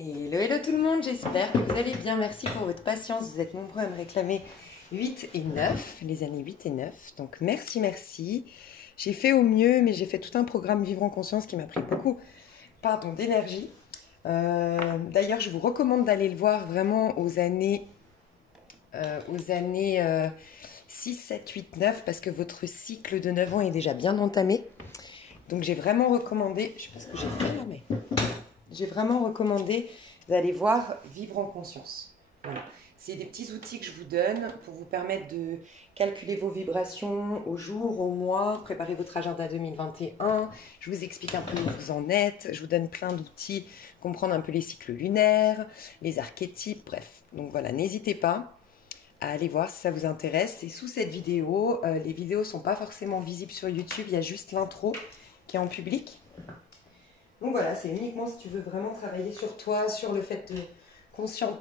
Hello, hello tout le monde, j'espère que vous allez bien. Merci pour votre patience. Vous êtes nombreux à me réclamer 8 et 9, les années 8 et 9. Donc merci, merci. J'ai fait au mieux, mais j'ai fait tout un programme Vivre en conscience qui m'a pris beaucoup d'énergie. D'ailleurs, je vous recommande d'aller le voir vraiment aux années 6, 7, 8, 9 parce que votre cycle de 9 ans est déjà bien entamé. Donc j'ai vraiment recommandé, je ne sais pas ce que j'ai fait là, mais j'ai vraiment recommandé d'aller voir Vivre en conscience. Voilà. C'est des petits outils que je vous donne pour vous permettre de calculer vos vibrations au jour, au mois, préparer votre agenda 2021. Je vous explique un peu où vous en êtes. Je vous donne plein d'outils, comprendre un peu les cycles lunaires, les archétypes, bref. Donc voilà, n'hésitez pas à aller voir si ça vous intéresse. Et sous cette vidéo, les vidéos ne sont pas forcément visibles sur YouTube, il y a juste l'intro qui est en public. Donc voilà, c'est uniquement si tu veux vraiment travailler sur toi, sur le fait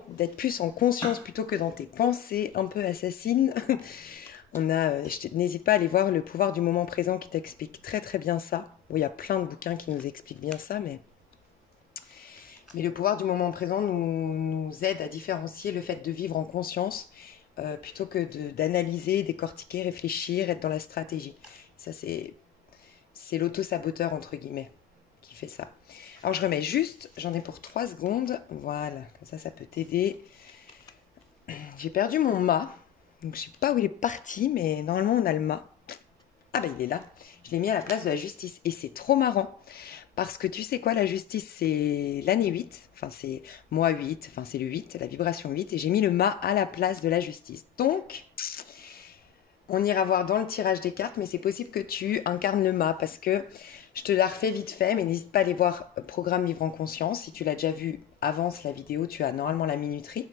d'être plus en conscience plutôt que dans tes pensées un peu assassines. N'hésite pas à aller voir Le pouvoir du moment présent qui t'explique très très bien ça. Bon, il y a plein de bouquins qui nous expliquent bien ça, mais le pouvoir du moment présent nous aide à différencier le fait de vivre en conscience plutôt que d'analyser, décortiquer, réfléchir, être dans la stratégie. Ça, c'est l'auto-saboteur, entre guillemets, qui fait ça. Alors, je remets juste, j'en ai pour 3 secondes. Voilà, comme ça peut t'aider. J'ai perdu mon mât. Donc, je ne sais pas où il est parti, mais normalement, on a le mât. Ah ben, il est là. Je l'ai mis à la place de la justice. Et c'est trop marrant. Parce que tu sais quoi, la justice, c'est l'année 8. Enfin, c'est mois 8. Enfin, c'est le 8, la vibration 8. Et j'ai mis le mât à la place de la justice. Donc, on ira voir dans le tirage des cartes, mais c'est possible que tu incarnes le mât parce que je te la refais vite fait, mais n'hésite pas à aller voir Programme Vivre en Conscience. Si tu l'as déjà vu, avance la vidéo, tu as normalement la minuterie.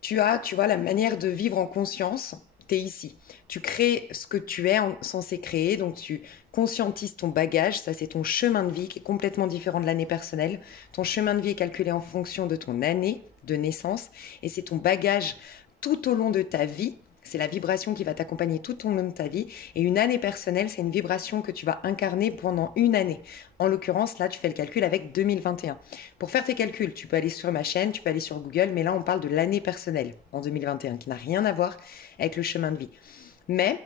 Tu vois, la manière de vivre en conscience, tu es ici. Tu crées ce que tu es censé créer, donc tu conscientises ton bagage, ça c'est ton chemin de vie qui est complètement différent de l'année personnelle. Ton chemin de vie est calculé en fonction de ton année de naissance et c'est ton bagage tout au long de ta vie. C'est la vibration qui va t'accompagner tout au long de ta vie. Et une année personnelle, c'est une vibration que tu vas incarner pendant une année. En l'occurrence, là, tu fais le calcul avec 2021. Pour faire tes calculs, tu peux aller sur ma chaîne, tu peux aller sur Google, mais là, on parle de l'année personnelle en 2021, qui n'a rien à voir avec le chemin de vie. Mais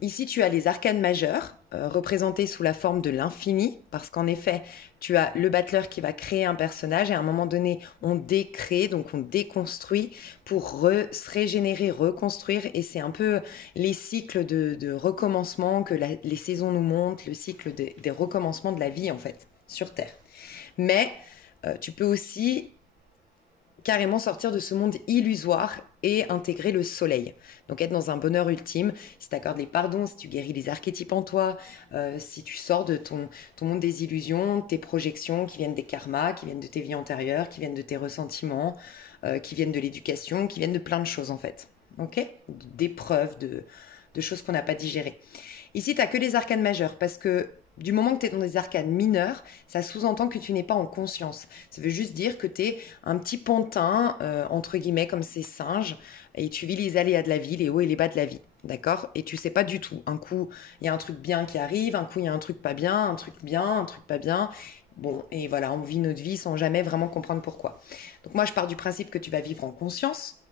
ici, tu as les arcanes majeurs, représentés sous la forme de l'infini, parce qu'en effet, tu as le battleur qui va créer un personnage et à un moment donné, on décrée, donc on déconstruit pour se régénérer, reconstruire. Et c'est un peu les cycles de recommencement que les saisons nous montrent, le cycle des recommencements de la vie en fait, sur Terre. Mais tu peux aussi carrément sortir de ce monde illusoire et intégrer le soleil. Donc être dans un bonheur ultime, si tu accordes les pardons, si tu guéris les archétypes en toi, si tu sors de ton monde des illusions, tes projections qui viennent des karmas, qui viennent de tes vies antérieures, qui viennent de tes ressentiments, qui viennent de l'éducation, qui viennent de plein de choses en fait. Ok ? D'épreuves, de choses qu'on n'a pas digérées. Ici, tu n'as que les arcanes majeures parce que du moment que tu es dans des arcanes mineures, ça sous-entend que tu n'es pas en conscience. Ça veut juste dire que tu es un petit pantin, entre guillemets, comme ces singes, et tu vis les aléas de la vie, les hauts et les bas de la vie. D'accord ? Et tu sais pas du tout. Un coup, il y a un truc bien qui arrive, un coup, il y a un truc pas bien, un truc bien, un truc pas bien. Bon, et voilà, on vit notre vie sans jamais vraiment comprendre pourquoi. Donc moi, je pars du principe que tu vas vivre en conscience.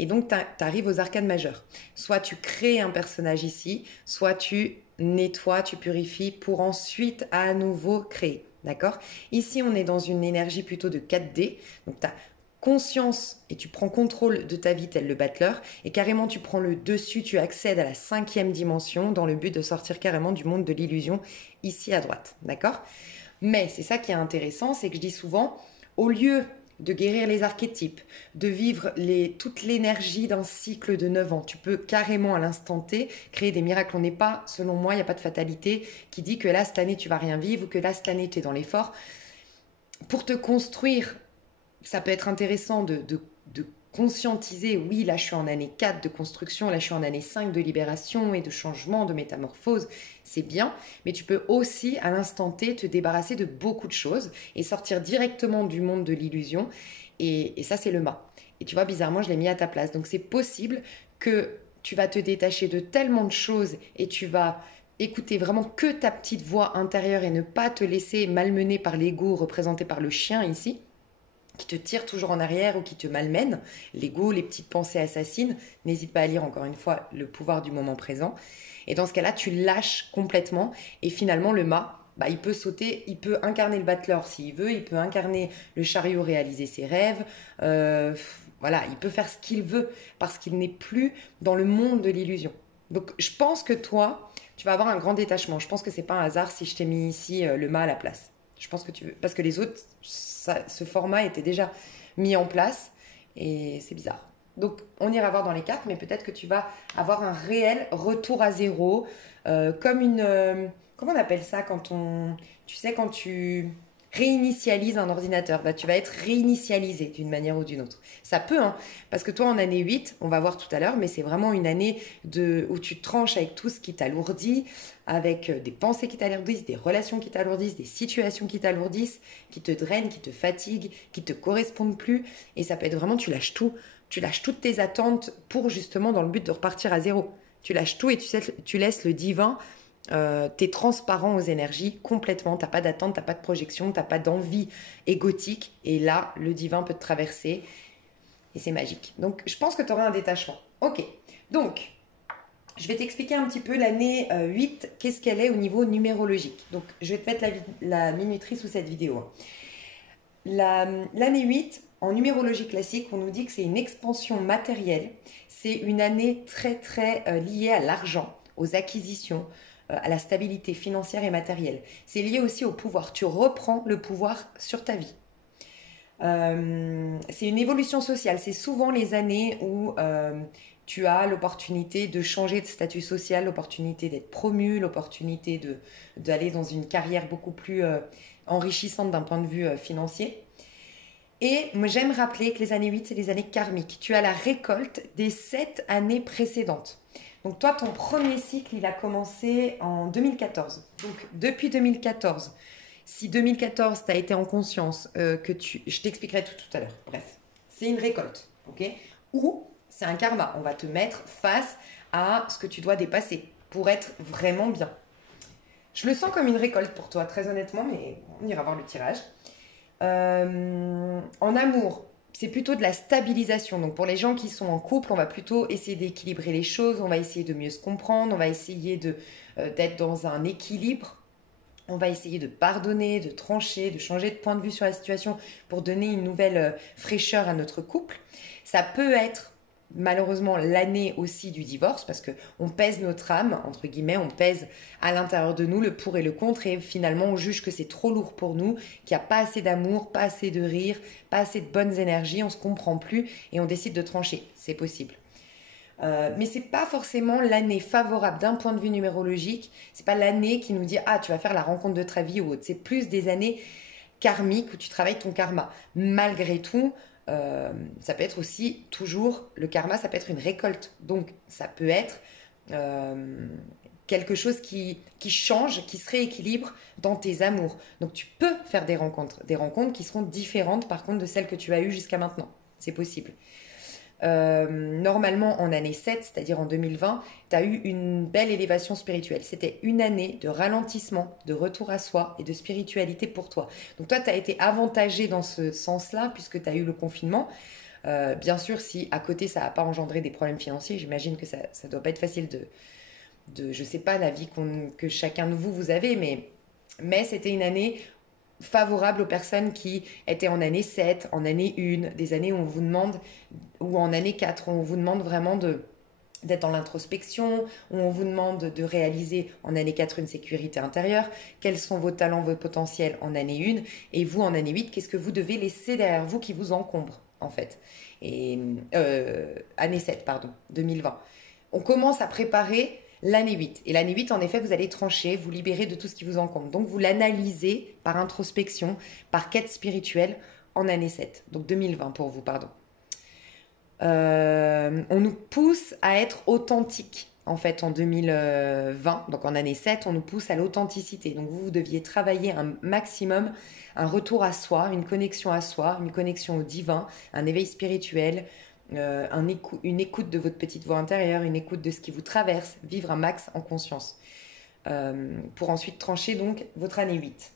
Et donc, tu arrives aux arcanes majeures. Soit tu crées un personnage ici, soit tu nettoies, tu purifies pour ensuite à nouveau créer. D'accord ? Ici, on est dans une énergie plutôt de 4D. Donc, tu as conscience et tu prends contrôle de ta vie tel le battleur. Et carrément, tu prends le dessus, tu accèdes à la 5e dimension dans le but de sortir carrément du monde de l'illusion ici à droite. D'accord ? Mais c'est ça qui est intéressant, c'est que je dis souvent, au lieu de guérir les archétypes, de vivre toute l'énergie d'un cycle de 9 ans. Tu peux carrément à l'instant T créer des miracles. On n'est pas, selon moi, il n'y a pas de fatalité qui dit que là, cette année, tu vas rien vivre ou que là, cette année, tu es dans l'effort. Pour te construire, ça peut être intéressant de conscientiser, oui, là je suis en année 4 de construction, là je suis en année 5 de libération et de changement, de métamorphose, c'est bien, mais tu peux aussi à l'instant T te débarrasser de beaucoup de choses et sortir directement du monde de l'illusion et ça c'est le mât. Et tu vois, bizarrement, je l'ai mis à ta place. Donc c'est possible que tu vas te détacher de tellement de choses et tu vas écouter vraiment que ta petite voix intérieure et ne pas te laisser malmener par l'ego représenté par le chien ici, qui te tire toujours en arrière ou qui te malmène, l'ego, les petites pensées assassines, n'hésite pas à lire encore une fois Le pouvoir du moment présent. Et dans ce cas-là, tu lâches complètement et finalement le mât, bah, il peut sauter, il peut incarner le battleur s'il veut, il peut incarner le chariot, réaliser ses rêves, voilà, il peut faire ce qu'il veut parce qu'il n'est plus dans le monde de l'illusion. Donc je pense que toi, tu vas avoir un grand détachement. Je pense que c'est pas un hasard si je t'ai mis ici le mât à la place. Je pense que tu veux, parce que les autres, ce format était déjà mis en place et c'est bizarre. Donc, on ira voir dans les cartes, mais peut-être que tu vas avoir un réel retour à zéro, comme une... comment on appelle ça quand on... Tu sais, quand tu réinitialises un ordinateur, bah, tu vas être réinitialisé d'une manière ou d'une autre. Ça peut, hein, parce que toi, en année 8, on va voir tout à l'heure, mais c'est vraiment une année où tu tranches avec tout ce qui t'alourdit, avec des pensées qui t'alourdissent, des relations qui t'alourdissent, des situations qui t'alourdissent, qui te drainent, qui te fatiguent, qui te correspondent plus. Et ça peut être vraiment, tu lâches tout. Tu lâches toutes tes attentes pour justement dans le but de repartir à zéro. Tu lâches tout et tu laisses le divin. T'es transparent aux énergies complètement. T'as pas d'attente, t'as pas de projection, t'as pas d'envie égotique. Et là, le divin peut te traverser et c'est magique. Donc, je pense que tu auras un détachement. Ok. Donc, je vais t'expliquer un petit peu l'année 8, qu'est-ce qu'elle est au niveau numérologique. Donc, je vais te mettre la minuterie sous cette vidéo. L'année 8, en numérologie classique, on nous dit que c'est une expansion matérielle. C'est une année très, très liée à l'argent, aux acquisitions, à la stabilité financière et matérielle. C'est lié aussi au pouvoir. Tu reprends le pouvoir sur ta vie. C'est une évolution sociale. C'est souvent les années où tu as l'opportunité de changer de statut social, l'opportunité d'être promu, l'opportunité d'aller dans une carrière beaucoup plus enrichissante d'un point de vue financier. Et j'aime rappeler que les années 8, c'est les années karmiques. Tu as la récolte des 7 années précédentes. Donc toi, ton premier cycle, il a commencé en 2014. Donc depuis 2014, si 2014, tu as été en conscience, je t'expliquerai tout à l'heure. Bref, c'est une récolte, ok? Ou c'est un karma. On va te mettre face à ce que tu dois dépasser pour être vraiment bien. Je le sens comme une récolte pour toi, très honnêtement, mais on ira voir le tirage. En amour, c'est plutôt de la stabilisation. Donc pour les gens qui sont en couple, on va plutôt essayer d'équilibrer les choses, on va essayer de mieux se comprendre, on va essayer d'être dans un équilibre, on va essayer de pardonner, de trancher, de changer de point de vue sur la situation pour donner une nouvelle fraîcheur à notre couple. Ça peut être malheureusement l'année aussi du divorce parce que on pèse notre âme, entre guillemets, on pèse à l'intérieur de nous le pour et le contre et finalement on juge que c'est trop lourd pour nous, qu'il n'y a pas assez d'amour, pas assez de rire, pas assez de bonnes énergies, on se comprend plus et on décide de trancher. C'est possible. Mais c'est pas forcément l'année favorable d'un point de vue numérologique. C'est pas l'année qui nous dit ah tu vas faire la rencontre de ta vie ou autre. C'est plus des années karmiques où tu travailles ton karma. Malgré tout, ça peut être aussi toujours le karma, ça peut être une récolte. Donc ça peut être quelque chose qui change, qui se rééquilibre dans tes amours. Donc tu peux faire des rencontres qui seront différentes par contre de celles que tu as eues jusqu'à maintenant. C'est possible. Normalement en année 7, c'est-à-dire en 2020, tu as eu une belle élévation spirituelle. C'était une année de ralentissement, de retour à soi et de spiritualité pour toi. Donc toi, tu as été avantagé dans ce sens-là puisque tu as eu le confinement. Bien sûr, si à côté, ça n'a pas engendré des problèmes financiers, j'imagine que ça ne doit pas être facile je ne sais pas la vie que chacun de vous avez, mais c'était une année favorable aux personnes qui étaient en année 7, en année 1, des années où on vous demande, ou en année 4, où on vous demande vraiment d'être dans l'introspection, où on vous demande de réaliser en année 4 une sécurité intérieure, quels sont vos talents, vos potentiels en année 1, et vous en année 8, qu'est-ce que vous devez laisser derrière vous qui vous encombre en fait. Et année 7, pardon, 2020. On commence à préparer l'année 8. Et l'année 8, en effet, vous allez trancher, vous libérer de tout ce qui vous encombre. Donc, vous l'analysez par introspection, par quête spirituelle en année 7. Donc, 2020 pour vous, pardon. On nous pousse à être authentique, en fait, en 2020. Donc, en année 7, on nous pousse à l'authenticité. Donc, vous deviez travailler un maximum, un retour à soi, une connexion à soi, une connexion au divin, un éveil spirituel, une écoute de votre petite voix intérieure, une écoute de ce qui vous traverse, vivre un max en conscience. pour ensuite trancher donc votre année 8,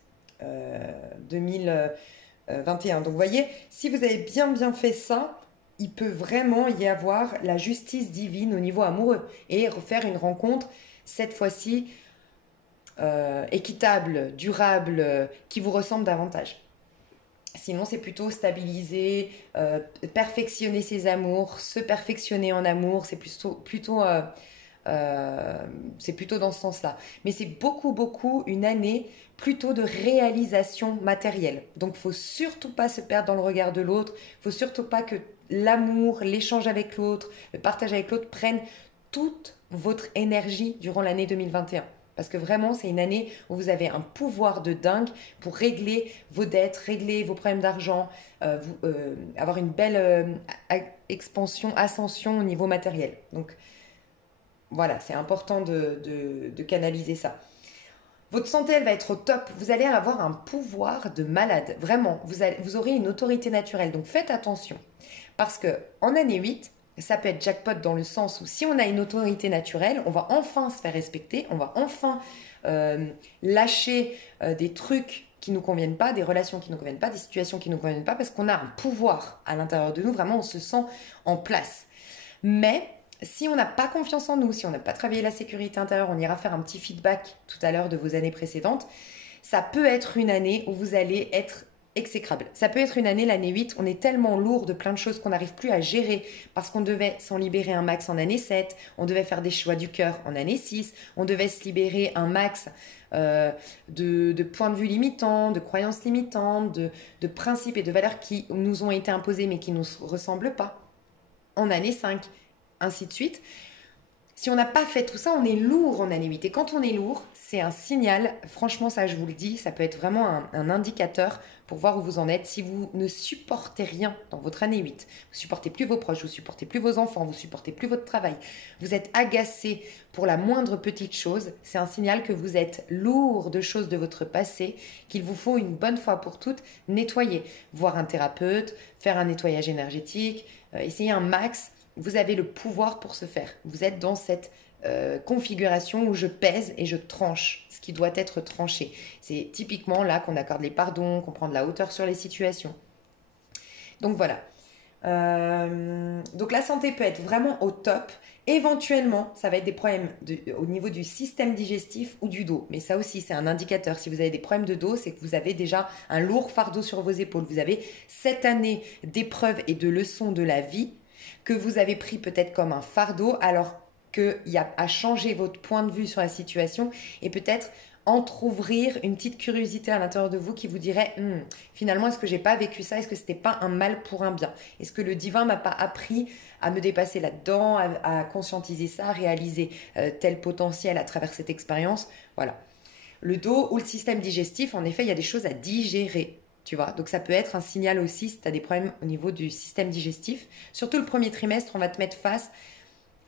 2021. Donc vous voyez, si vous avez bien fait ça, il peut vraiment y avoir la justice divine au niveau amoureux et refaire une rencontre, cette fois-ci, équitable, durable, qui vous ressemble davantage. Sinon, c'est plutôt stabiliser, perfectionner ses amours, se perfectionner en amour, c'est plutôt dans ce sens-là. Mais c'est beaucoup une année plutôt de réalisation matérielle. Donc, faut surtout pas se perdre dans le regard de l'autre. Faut surtout pas que l'amour, l'échange avec l'autre, le partage avec l'autre prennent toute votre énergie durant l'année 2021. Parce que vraiment, c'est une année où vous avez un pouvoir de dingue pour régler vos dettes, régler vos problèmes d'argent, avoir une belle expansion, ascension au niveau matériel. Donc, voilà, c'est important de canaliser ça. Votre santé, elle va être au top. Vous allez avoir un pouvoir de malade. Vraiment, vous aurez une autorité naturelle. Donc faites attention. Parce que en année 8, ça peut être jackpot dans le sens où si on a une autorité naturelle, on va enfin se faire respecter. On va enfin lâcher des trucs qui ne nous conviennent pas, des relations qui ne nous conviennent pas, des situations qui ne nous conviennent pas, parce qu'on a un pouvoir à l'intérieur de nous. Vraiment, on se sent en place. Mais si on n'a pas confiance en nous, si on n'a pas travaillé la sécurité intérieure, on ira faire un petit feedback tout à l'heure de vos années précédentes, ça peut être une année où vous allez être exécrable. Ça peut être une année, l'année 8, on est tellement lourd de plein de choses qu'on n'arrive plus à gérer parce qu'on devait s'en libérer un max en année 7, on devait faire des choix du cœur en année 6, on devait se libérer un max de points de vue limitants, de croyances limitantes, de principes et de valeurs qui nous ont été imposés mais qui ne nous ressemblent pas en année 5, ainsi de suite. Si on n'a pas fait tout ça, on est lourd en année 8. Et quand on est lourd, c'est un signal, franchement ça je vous le dis, ça peut être vraiment un indicateur pour voir où vous en êtes. Si vous ne supportez rien dans votre année 8, vous supportez plus vos proches, vous supportez plus vos enfants, vous supportez plus votre travail, vous êtes agacé pour la moindre petite chose, c'est un signal que vous êtes lourd de choses de votre passé, qu'il vous faut une bonne fois pour toutes nettoyer. Voir un thérapeute, faire un nettoyage énergétique, essayer un max. Vous avez le pouvoir pour ce faire. Vous êtes dans cette configuration où je pèse et je tranche ce qui doit être tranché. C'est typiquement là qu'on accorde les pardons, qu'on prend de la hauteur sur les situations. Donc voilà. Donc la santé peut être vraiment au top. Éventuellement, ça va être des problèmes au niveau du système digestif ou du dos. Mais ça aussi, c'est un indicateur. Si vous avez des problèmes de dos, c'est que vous avez déjà un lourd fardeau sur vos épaules. Vous avez 7 années d'épreuves et de leçons de la vie que vous avez pris peut-être comme un fardeau alors qu'il y a à changer votre point de vue sur la situation et peut-être entrouvrir une petite curiosité à l'intérieur de vous qui vous dirait finalement est-ce que j'ai pas vécu ça, est-ce que c'était pas un mal pour un bien, est-ce que le divin m'a pas appris à me dépasser là-dedans, à conscientiser ça, à réaliser tel potentiel à travers cette expérience. Voilà, le dos ou le système digestif, en effet il y a des choses à digérer. Tu vois, donc ça peut être un signal aussi si tu as des problèmes au niveau du système digestif. Surtout le premier trimestre, on va te mettre face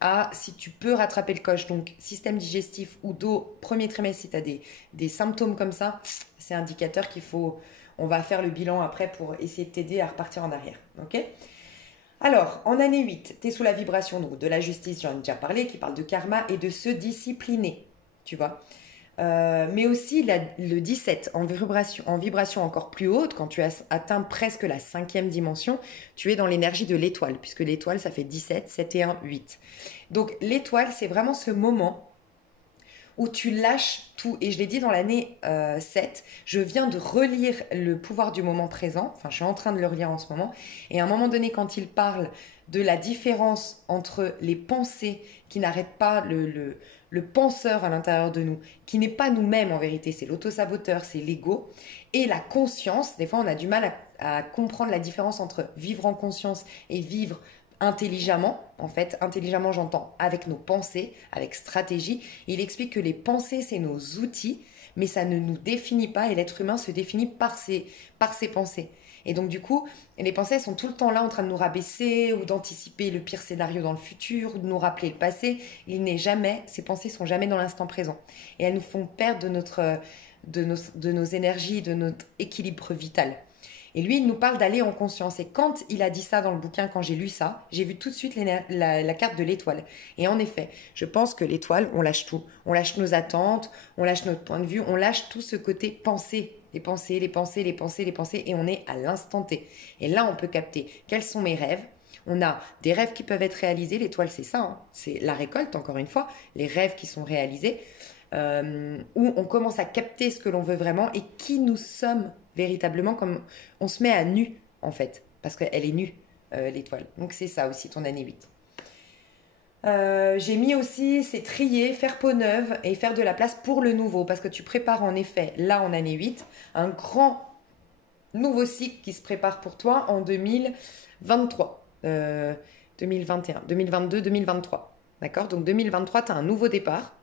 à si tu peux rattraper le coche. Donc système digestif ou dos, premier trimestre, si tu as des symptômes comme ça, c'est indicateur on va faire le bilan après pour essayer de t'aider à repartir en arrière. Ok ? Alors, en année 8, tu es sous la vibration donc, de la justice, j'en ai déjà parlé, qui parle de karma et de se discipliner. Tu vois ? Mais aussi le 17 en vibration encore plus haute, quand tu as atteint presque la 5e dimension, tu es dans l'énergie de l'étoile, puisque l'étoile ça fait 17, 7 et 1, 8. Donc l'étoile c'est vraiment ce moment où tu lâches tout, et je l'ai dit dans l'année 7, je viens de relire le pouvoir du moment présent, enfin je suis en train de le relire en ce moment, et à un moment donné quand il parle de la différence entre les pensées qui n'arrêtent pas le penseur à l'intérieur de nous, qui n'est pas nous-mêmes en vérité, c'est l'auto-saboteur, c'est l'ego, et la conscience. Des fois, on a du mal à comprendre la différence entre vivre en conscience et vivre intelligemment. En fait, intelligemment, j'entends avec nos pensées, avec stratégie. Et il explique que les pensées, c'est nos outils, mais ça ne nous définit pas, et l'être humain se définit par ses pensées. Et donc du coup, les pensées sont tout le temps là en train de nous rabaisser ou d'anticiper le pire scénario dans le futur ou de nous rappeler le passé. Ces pensées sont jamais dans l'instant présent. Et elles nous font perdre de nos énergies, de notre équilibre vital. Et lui, il nous parle d'aller en conscience. Et quand il a dit ça dans le bouquin, quand j'ai lu ça, j'ai vu tout de suite la carte de l'étoile. Et en effet, je pense que l'étoile, on lâche tout. On lâche nos attentes, on lâche notre point de vue, on lâche tout ce côté pensée. Les pensées, les pensées, les pensées, les pensées. Et on est à l'instant T. Et là, on peut capter quels sont mes rêves. On a des rêves qui peuvent être réalisés. L'étoile, c'est ça. Hein. C'est la récolte, encore une fois. Les rêves qui sont réalisés. Où on commence à capter ce que l'on veut vraiment et qui nous sommes véritablement, comme on se met à nu en fait, parce qu'elle est nue, l'étoile. Donc c'est ça aussi ton année 8. J'ai mis aussi, c'est trier, faire peau neuve et faire de la place pour le nouveau, parce que tu prépares en effet, là en année 8, un grand nouveau cycle qui se prépare pour toi en 2023, 2021, 2022, 2023. D'accord? Donc 2023, tu as un nouveau départ.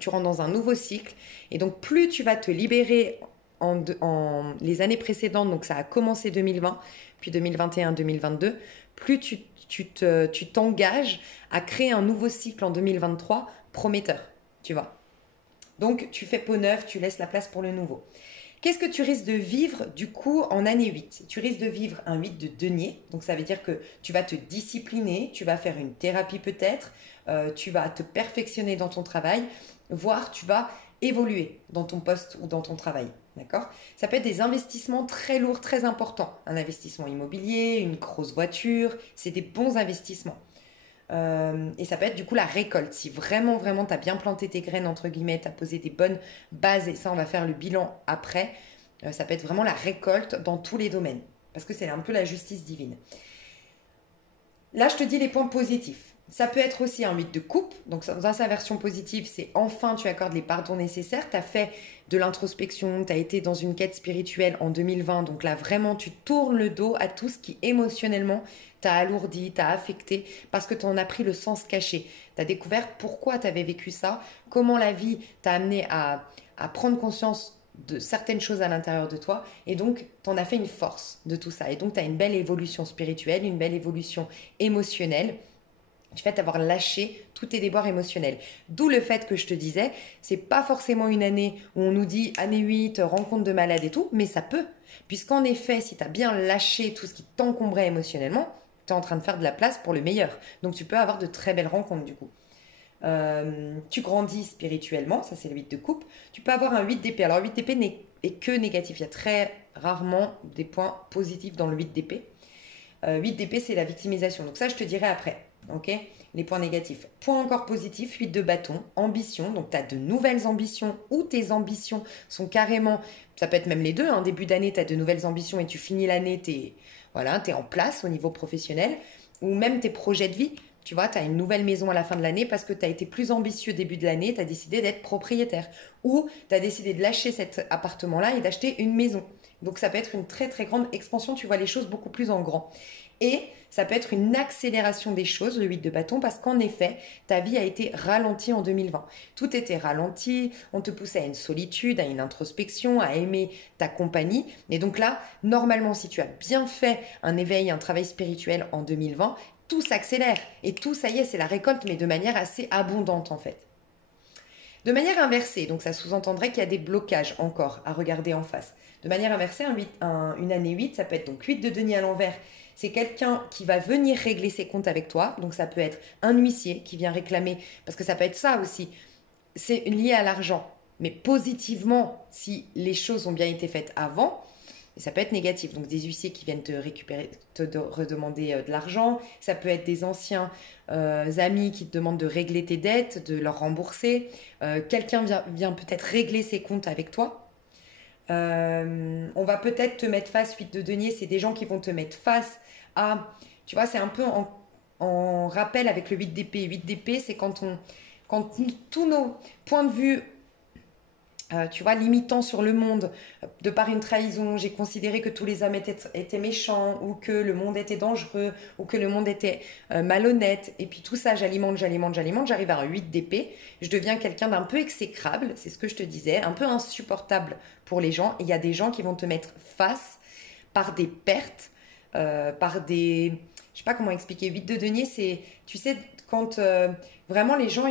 Tu rentres dans un nouveau cycle et donc plus tu vas te libérer en les années précédentes, donc ça a commencé 2020, puis 2021, 2022, plus tu t'engages à créer un nouveau cycle en 2023 prometteur, tu vois. Donc tu fais peau neuve, tu laisses la place pour le nouveau. Qu'est-ce que tu risques de vivre du coup en année 8? Tu risques de vivre un 8 de denier, donc ça veut dire que tu vas te discipliner, tu vas faire une thérapie peut-être, tu vas te perfectionner dans ton travail, voire tu vas évoluer dans ton poste ou dans ton travail. D'accord? Ça peut être des investissements très lourds, très importants. Un investissement immobilier, une grosse voiture, c'est des bons investissements. Et ça peut être du coup la récolte. Si vraiment, vraiment, tu as bien planté tes graines, entre guillemets, tu as posé des bonnes bases, et ça, on va faire le bilan après, ça peut être vraiment la récolte dans tous les domaines. Parce que c'est un peu la justice divine. Là, je te dis les points positifs. Ça peut être aussi un 8 de coupe. Donc, dans sa version positive, c'est enfin tu accordes les pardons nécessaires. Tu as fait de l'introspection, tu as été dans une quête spirituelle en 2020. Donc là, vraiment, tu tournes le dos à tout ce qui émotionnellement t'a alourdi, t'a affecté, parce que tu en as pris le sens caché. Tu as découvert pourquoi tu avais vécu ça, comment la vie t'a amené à prendre conscience de certaines choses à l'intérieur de toi et donc t'en as fait une force de tout ça et donc tu as une belle évolution spirituelle, une belle évolution émotionnelle du fait d'avoir lâché tous tes déboires émotionnels. D'où le fait que je te disais, c'est pas forcément une année où on nous dit année 8, rencontre de malade et tout, mais ça peut. Puisqu'en effet, si tu as bien lâché tout ce qui t'encombrait émotionnellement, tu es en train de faire de la place pour le meilleur. Donc tu peux avoir de très belles rencontres du coup. Tu grandis spirituellement, ça c'est le 8 de coupe. Tu peux avoir un 8 d'épée. Alors 8 d'épée n'est que négatif. Il y a très rarement des points positifs dans le 8 d'épée. 8 d'épée, c'est la victimisation. Donc ça, je te dirai après. Ok? Les points négatifs. Point encore positif, 8 de bâton, ambition. Donc tu as de nouvelles ambitions ou tes ambitions sont carrément, ça peut être même les deux. Hein, début d'année, tu as de nouvelles ambitions et tu finis l'année, tu es en place au niveau professionnel. Ou même tes projets de vie. Tu vois, tu as une nouvelle maison à la fin de l'année parce que tu as été plus ambitieux début de l'année, tu as décidé d'être propriétaire. Ou tu as décidé de lâcher cet appartement-là et d'acheter une maison. Donc ça peut être une très très grande expansion, tu vois les choses beaucoup plus en grand. Et ça peut être une accélération des choses, le 8 de bâton, parce qu'en effet, ta vie a été ralentie en 2020. Tout était ralenti, on te poussait à une solitude, à une introspection, à aimer ta compagnie. Et donc là, normalement, si tu as bien fait un éveil, un travail spirituel en 2020, tout s'accélère. Et tout, ça y est, c'est la récolte, mais de manière assez abondante en fait. De manière inversée, donc ça sous-entendrait qu'il y a des blocages encore à regarder en face. De manière inversée, une année 8, ça peut être donc 8 de denier à l'envers. C'est quelqu'un qui va venir régler ses comptes avec toi. Donc ça peut être un huissier qui vient réclamer, parce que ça peut être ça aussi. C'est lié à l'argent. Mais positivement, si les choses ont bien été faites avant, et ça peut être négatif. Donc des huissiers qui viennent te récupérer, te redemander de l'argent. Ça peut être des anciens amis qui te demandent de régler tes dettes, de leur rembourser. Quelqu'un vient peut-être régler ses comptes avec toi. On va peut-être te mettre face, 8 de denier, c'est des gens qui vont te mettre face à... Tu vois, c'est un peu en rappel avec le 8 d'épée. 8 d'épée, c'est quand tous nos points de vue tu vois, limitant sur le monde, de par une trahison, j'ai considéré que tous les hommes étaient méchants, ou que le monde était dangereux, ou que le monde était malhonnête, et puis tout ça, j'alimente, j'arrive à un 8 d'épée, je deviens quelqu'un d'un peu exécrable, c'est ce que je te disais, un peu insupportable pour les gens, et il y a des gens qui vont te mettre face par des pertes, par des... Je sais pas comment expliquer, 8 de denier, c'est, tu sais, quand vraiment les gens,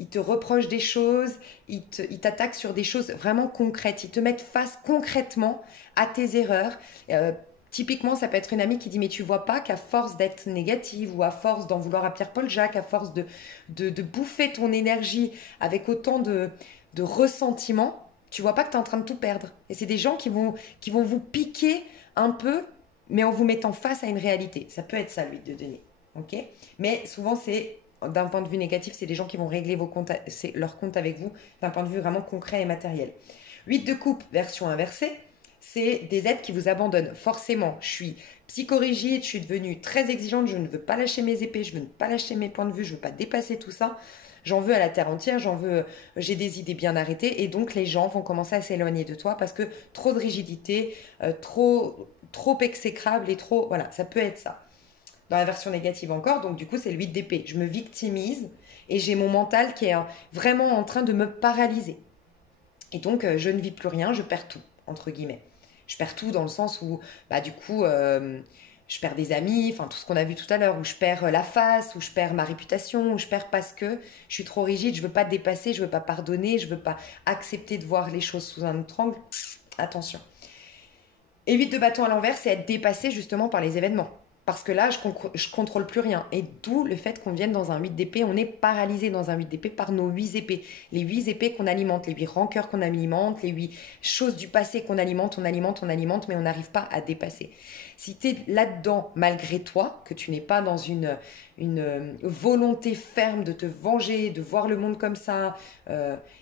ils te reprochent des choses, ils t'attaquent sur des choses vraiment concrètes. Ils te mettent face concrètement à tes erreurs. Typiquement, ça peut être une amie qui dit mais tu vois pas qu'à force d'être négative ou à force d'en vouloir à Pierre-Paul Jacques, à force de bouffer ton énergie avec autant de ressentiment, tu vois pas que tu es en train de tout perdre. Et c'est des gens qui vont vous piquer un peu, mais en vous mettant face à une réalité. Ça peut être ça, l'huile de denier. Ok. Mais souvent, c'est d'un point de vue négatif, c'est des gens qui vont régler leur compte avec vous d'un point de vue vraiment concret et matériel. 8 de coupe, version inversée, c'est des êtres qui vous abandonnent. Forcément, je suis psychorigide, je suis devenue très exigeante, je ne veux pas lâcher mes épées, je ne veux pas lâcher mes points de vue, je ne veux pas dépasser tout ça. J'en veux à la terre entière, j'ai des idées bien arrêtées et donc les gens vont commencer à s'éloigner de toi parce que trop de rigidité, trop exécrable et trop, voilà, ça peut être ça. Dans la version négative encore, donc du coup c'est le 8 d'épée. Je me victimise et j'ai mon mental qui est vraiment en train de me paralyser. Et donc je ne vis plus rien, je perds tout, entre guillemets. Je perds tout dans le sens où, bah du coup, je perds des amis, enfin tout ce qu'on a vu tout à l'heure, où je perds la face, où je perds ma réputation, où je perds parce que je suis trop rigide, je veux pas dépasser, je veux pas pardonner, je veux pas accepter de voir les choses sous un autre angle. Attention. Et 8 de bâton à l'envers, c'est être dépassé justement par les événements. Parce que là, je contrôle plus rien. Et d'où le fait qu'on vienne dans un 8 d'épée, on est paralysé dans un 8 d'épée par nos 8 épées. Les 8 épées qu'on alimente, les 8 rancœurs qu'on alimente, les 8 choses du passé qu'on alimente, on alimente, mais on n'arrive pas à dépasser. Si tu es là-dedans malgré toi, que tu n'es pas dans une volonté ferme de te venger, de voir le monde comme ça,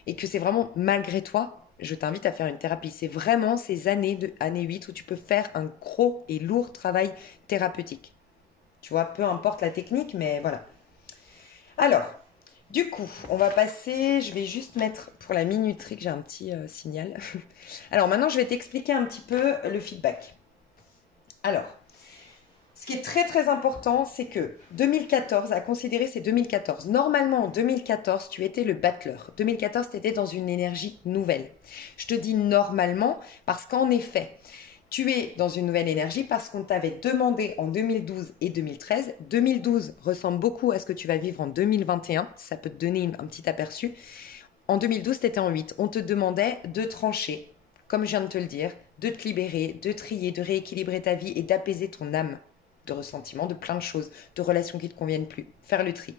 et que c'est vraiment malgré toi, je t'invite à faire une thérapie. C'est vraiment ces années 8 où tu peux faire un gros et lourd travail thérapeutique. Tu vois, peu importe la technique, mais voilà. Alors, du coup, on va passer, je vais juste mettre pour la minuterie que j'ai un petit signal. Alors maintenant, je vais t'expliquer un petit peu le feedback. Alors, ce qui est très très important, c'est que 2014, à considérer c'est 2014. Normalement, en 2014, tu étais le battleur. 2014, tu étais dans une énergie nouvelle. Je te dis normalement parce qu'en effet, tu es dans une nouvelle énergie parce qu'on t'avait demandé en 2012 et 2013. 2012 ressemble beaucoup à ce que tu vas vivre en 2021. Ça peut te donner un petit aperçu. En 2012, tu étais en 8. On te demandait de trancher, comme je viens de te le dire, de te libérer, de trier, de rééquilibrer ta vie et d'apaiser ton âme de ressentiment, de plein de choses, de relations qui ne te conviennent plus. Faire le tri.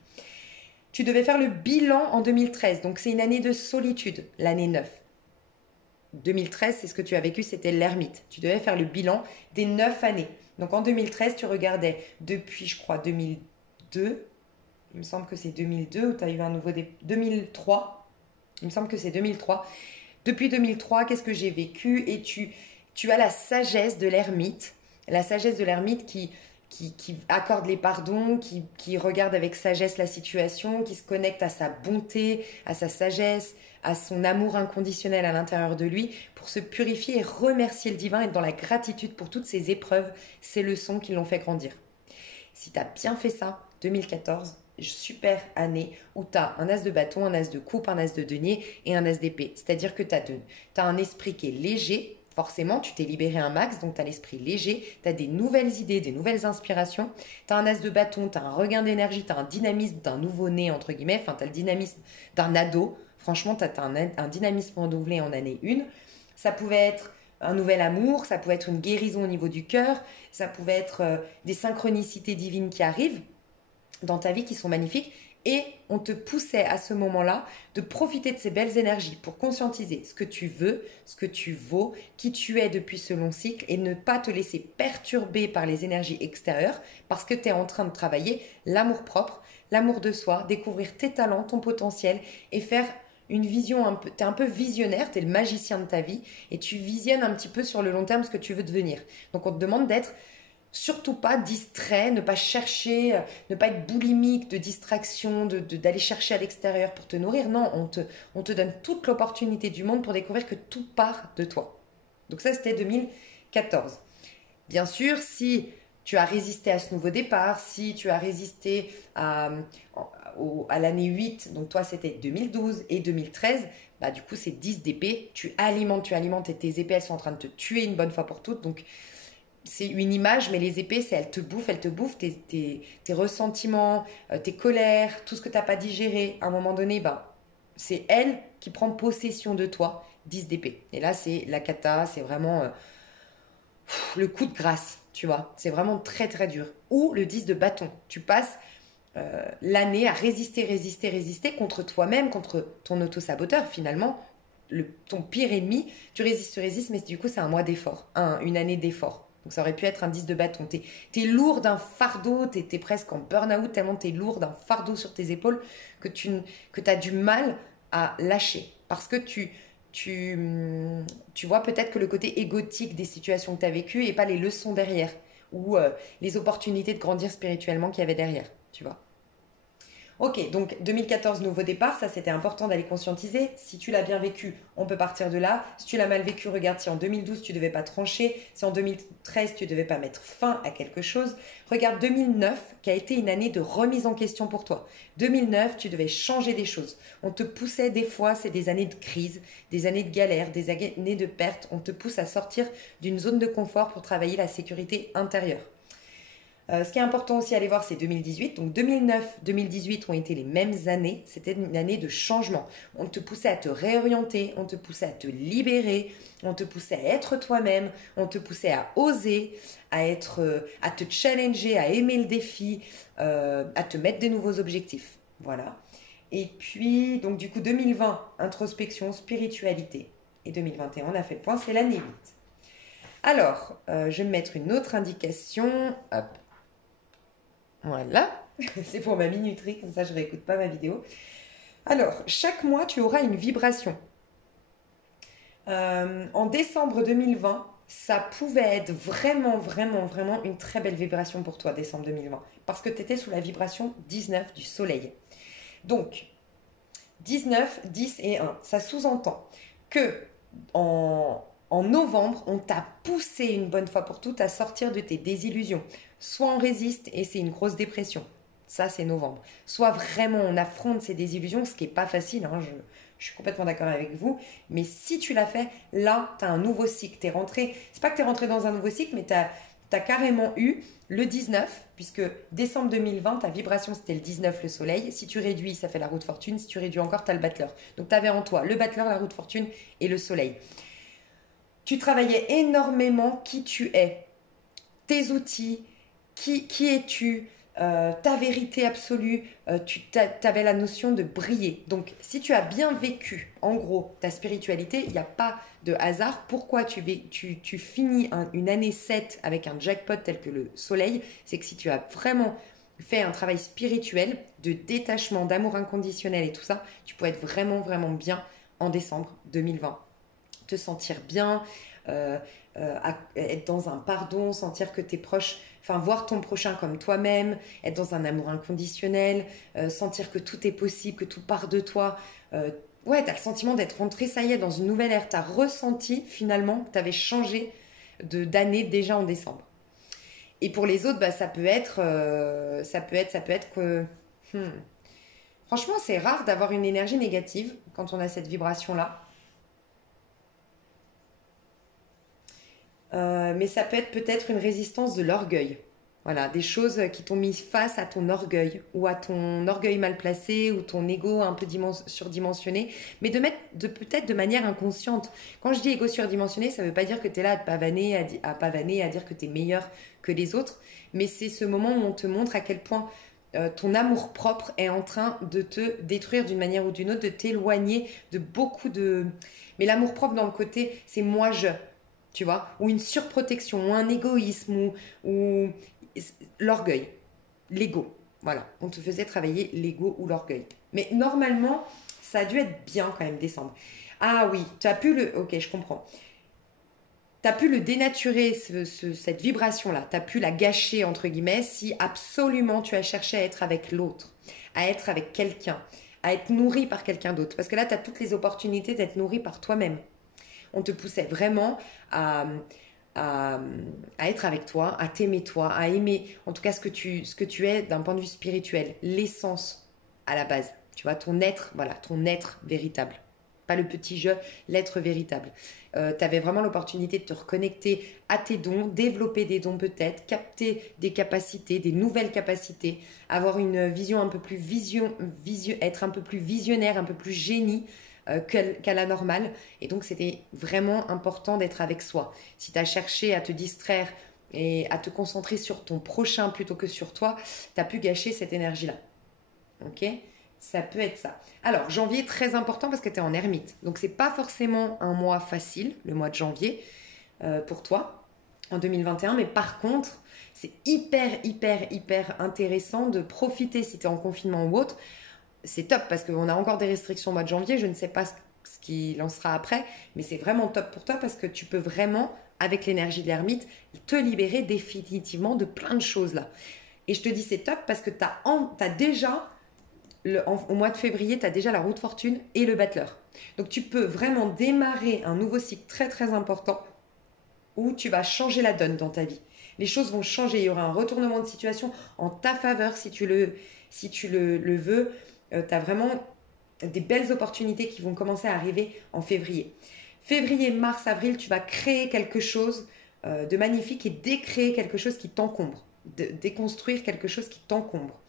Tu devais faire le bilan en 2013, donc c'est une année de solitude, l'année 9. 2013, c'est ce que tu as vécu, c'était l'ermite. Tu devais faire le bilan des 9 années. Donc en 2013, tu regardais depuis, je crois, 2002. Il me semble que c'est 2002 où tu as eu un nouveau... 2003. Il me semble que c'est 2003. Depuis 2003, qu'est-ce que j'ai vécu? Et tu as la sagesse de l'ermite. La sagesse de l'ermite qui accorde les pardons, qui regarde avec sagesse la situation, qui se connecte à sa bonté, à sa sagesse, à son amour inconditionnel à l'intérieur de lui, pour se purifier et remercier le divin, être dans la gratitude pour toutes ces épreuves, ces leçons qui l'ont fait grandir. Si tu as bien fait ça, 2014, super année où tu as un as de bâton, un as de coupe, un as de denier et un as d'épée. C'est-à-dire que tu as un esprit qui est léger. Forcément, tu t'es libéré un max, donc tu as l'esprit léger, tu as des nouvelles idées, des nouvelles inspirations, tu as un as de bâton, tu as un regain d'énergie, tu as un dynamisme d'un nouveau-né, entre guillemets, enfin tu as le dynamisme d'un ado. Franchement, tu as un dynamisme renouvelé en année 1. Ça pouvait être un nouvel amour, ça pouvait être une guérison au niveau du cœur, ça pouvait être des synchronicités divines qui arrivent dans ta vie qui sont magnifiques. Et on te poussait à ce moment-là de profiter de ces belles énergies pour conscientiser ce que tu veux, ce que tu vaux, qui tu es depuis ce long cycle et ne pas te laisser perturber par les énergies extérieures parce que tu es en train de travailler l'amour-propre, l'amour de soi, découvrir tes talents, ton potentiel et faire une vision un peu, tu es un peu visionnaire, tu es le magicien de ta vie et tu visionnes un petit peu sur le long terme ce que tu veux devenir. Donc on te demande d'être surtout pas distrait, ne pas chercher, ne pas être boulimique de distraction, d'aller chercher à l'extérieur pour te nourrir. Non, on te donne toute l'opportunité du monde pour découvrir que tout part de toi. Donc ça, c'était 2014. Bien sûr, si tu as résisté à ce nouveau départ, si tu as résisté à l'année 8, donc toi, c'était 2012 et 2013, bah, du coup, c'est 10 d'épée. Tu alimentes et tes épées, elles sont en train de te tuer une bonne fois pour toutes. Donc, c'est une image, mais les épées, elles te bouffent tes ressentiments, tes colères, tout ce que tu n'as pas digéré. À un moment donné, ben, c'est elle qui prend possession de toi, 10 d'épée. Et là, c'est la cata, c'est vraiment le coup de grâce, tu vois. C'est vraiment très très dur. Ou le 10 de bâton. Tu passes l'année à résister contre toi-même, contre ton auto-saboteur finalement, ton pire ennemi. Tu résistes, mais du coup c'est un mois d'effort, une année d'effort. Donc ça aurait pu être un 10 de bâton. T'es lourd d'un fardeau, t'es presque en burn-out tellement t'es lourd d'un fardeau sur tes épaules que t'as du mal à lâcher. Parce que tu vois peut-être que le côté égotique des situations que tu as vécues et pas les leçons derrière ou les opportunités de grandir spirituellement qu'il y avait derrière, tu vois. Ok, donc 2014, nouveau départ, ça c'était important d'aller conscientiser. Si tu l'as bien vécu, on peut partir de là. Si tu l'as mal vécu, regarde si en 2012 tu devais pas trancher, si en 2013 tu devais pas mettre fin à quelque chose. Regarde 2009 qui a été une année de remise en question pour toi. 2009, tu devais changer des choses. On te poussait des fois, c'est des années de crise, des années de galère, des années de perte. On te pousse à sortir d'une zone de confort pour travailler la sécurité intérieure. Ce qui est important aussi à aller voir, c'est 2018. Donc 2009-2018 ont été les mêmes années. C'était une année de changement. On te poussait à te réorienter, on te poussait à te libérer, on te poussait à être toi-même, on te poussait à oser, à te challenger, à aimer le défi, à te mettre des nouveaux objectifs. Voilà. Et puis, donc du coup, 2020, introspection, spiritualité. Et 2021, on a fait le point, c'est l'année 8. Alors, je vais mettre une autre indication. Hop. Voilà, c'est pour ma minuterie, comme ça je ne réécoute pas ma vidéo. Alors, chaque mois, tu auras une vibration. En décembre 2020, ça pouvait être vraiment une très belle vibration pour toi, décembre 2020, parce que tu étais sous la vibration 19 du soleil. Donc, 19, 10 et 1, ça sous-entend que en novembre, on t'a poussé une bonne fois pour toutes à sortir de tes désillusions. Soit on résiste et c'est une grosse dépression. Ça, c'est novembre. Soit vraiment on affronte ces désillusions, ce qui n'est pas facile. Hein, je suis complètement d'accord avec vous. Mais si tu l'as fait, là, tu as un nouveau cycle. T'es rentré. C'est pas que tu es rentré dans un nouveau cycle, mais tu as carrément eu le 19, puisque décembre 2020, ta vibration c'était le 19, le soleil. Si tu réduis, ça fait la roue de fortune. Si tu réduis encore, tu as le battleur. Donc tu avais en toi le battleur, la roue de fortune et le soleil. Tu travaillais énormément qui tu es, tes outils, qui es-tu, ta vérité absolue, tu avais la notion de briller. Donc, si tu as bien vécu, en gros, ta spiritualité, il n'y a pas de hasard. Pourquoi tu finis une année 7 avec un jackpot tel que le soleil? C'est que si tu as vraiment fait un travail spirituel, de détachement, d'amour inconditionnel et tout ça, tu peux être vraiment bien en décembre 2020. Te sentir bien, être dans un pardon, sentir que tes proches, enfin voir ton prochain comme toi-même, être dans un amour inconditionnel, sentir que tout est possible, que tout part de toi. Ouais, tu as le sentiment d'être rentré, ça y est, dans une nouvelle ère. Tu as ressenti finalement que tu avais changé d'année déjà en décembre. Et pour les autres, bah, ça peut être que... Franchement, c'est rare d'avoir une énergie négative quand on a cette vibration-là. Mais ça peut être peut-être une résistance de l'orgueil. Voilà, des choses qui t'ont mis face à ton orgueil ou à ton orgueil mal placé ou ton ego un peu surdimensionné, mais peut-être de manière inconsciente. Quand je dis ego surdimensionné, ça ne veut pas dire que tu es là à pavaner, à dire que tu es meilleur que les autres, mais c'est ce moment où on te montre à quel point ton amour-propre est en train de te détruire d'une manière ou d'une autre, de t'éloigner de beaucoup de... Mais l'amour-propre dans le côté, c'est moi-je. Tu vois, ou une surprotection, ou un égoïsme, ou l'orgueil, l'ego. Voilà, on te faisait travailler l'ego ou l'orgueil. Mais normalement, ça a dû être bien quand même, décembre. Ah oui, tu as pu le... Ok, je comprends. Tu as pu le dénaturer, cette vibration-là. Tu as pu la gâcher, entre guillemets, si absolument tu as cherché à être avec l'autre, à être avec quelqu'un, à être nourri par quelqu'un d'autre. Parce que là, tu as toutes les opportunités d'être nourri par toi-même. On te poussait vraiment à être avec toi, à t'aimer toi, à aimer en tout cas ce que tu es d'un point de vue spirituel, l'essence à la base, tu vois, ton être, voilà, ton être véritable. pas le petit je, l'être véritable. Tu avais vraiment l'opportunité de te reconnecter à tes dons, développer des dons peut-être, capter des capacités, des nouvelles capacités, avoir une vision un peu plus être un peu plus visionnaire, un peu plus génie qu'à la normale. Et donc, c'était vraiment important d'être avec soi. Si tu as cherché à te distraire et à te concentrer sur ton prochain plutôt que sur toi, tu as pu gâcher cette énergie-là. Ok ? Ça peut être ça. Alors, janvier, très important parce que tu es en ermite. Donc, c'est pas forcément un mois facile, le mois de janvier, pour toi, en 2021. Mais par contre, c'est hyper intéressant de profiter si tu es en confinement ou autre. C'est top parce qu'on a encore des restrictions au mois de janvier. Je ne sais pas ce qu'il en sera après, mais c'est vraiment top pour toi parce que tu peux vraiment, avec l'énergie de l'ermite, te libérer définitivement de plein de choses là. Et je te dis c'est top parce que tu as déjà au mois de février, tu as déjà la roue de fortune et le battleur. Donc, tu peux vraiment démarrer un nouveau cycle très important où tu vas changer la donne dans ta vie. Les choses vont changer. Il y aura un retournement de situation en ta faveur si tu le veux. Tu as vraiment des belles opportunités qui vont commencer à arriver en février. Février, mars, avril, tu vas créer quelque chose de magnifique et décréer quelque chose qui t'encombre. Déconstruire quelque chose qui t'encombre.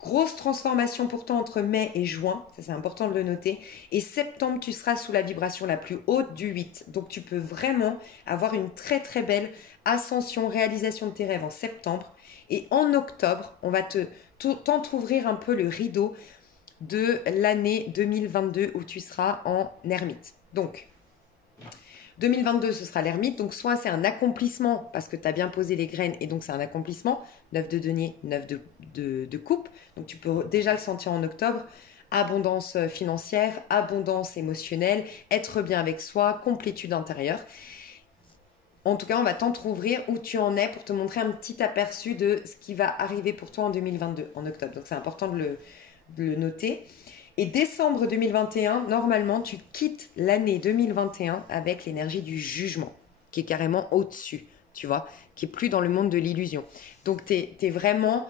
Grosse transformation pourtant entre mai et juin, ça c'est important de le noter. Et septembre, tu seras sous la vibration la plus haute du 8. Donc tu peux vraiment avoir une très belle ascension, réalisation de tes rêves en septembre. Et en octobre, on va t'entrouvrir un peu le rideau de l'année 2022 où tu seras en ermite. Donc, 2022, ce sera l'ermite. Donc, soit c'est un accomplissement parce que tu as bien posé les graines et donc c'est un accomplissement. 9 de denier, 9 de coupe. Donc, tu peux déjà le sentir en octobre. Abondance financière, abondance émotionnelle, être bien avec soi, complétude intérieure. En tout cas, on va t'entrouvrir où tu en es pour te montrer un petit aperçu de ce qui va arriver pour toi en 2022, en octobre. Donc, c'est important de le noter. Et décembre 2021, normalement, tu quittes l'année 2021 avec l'énergie du jugement, qui est carrément au-dessus, tu vois, qui est plus dans le monde de l'illusion. Donc, tu es vraiment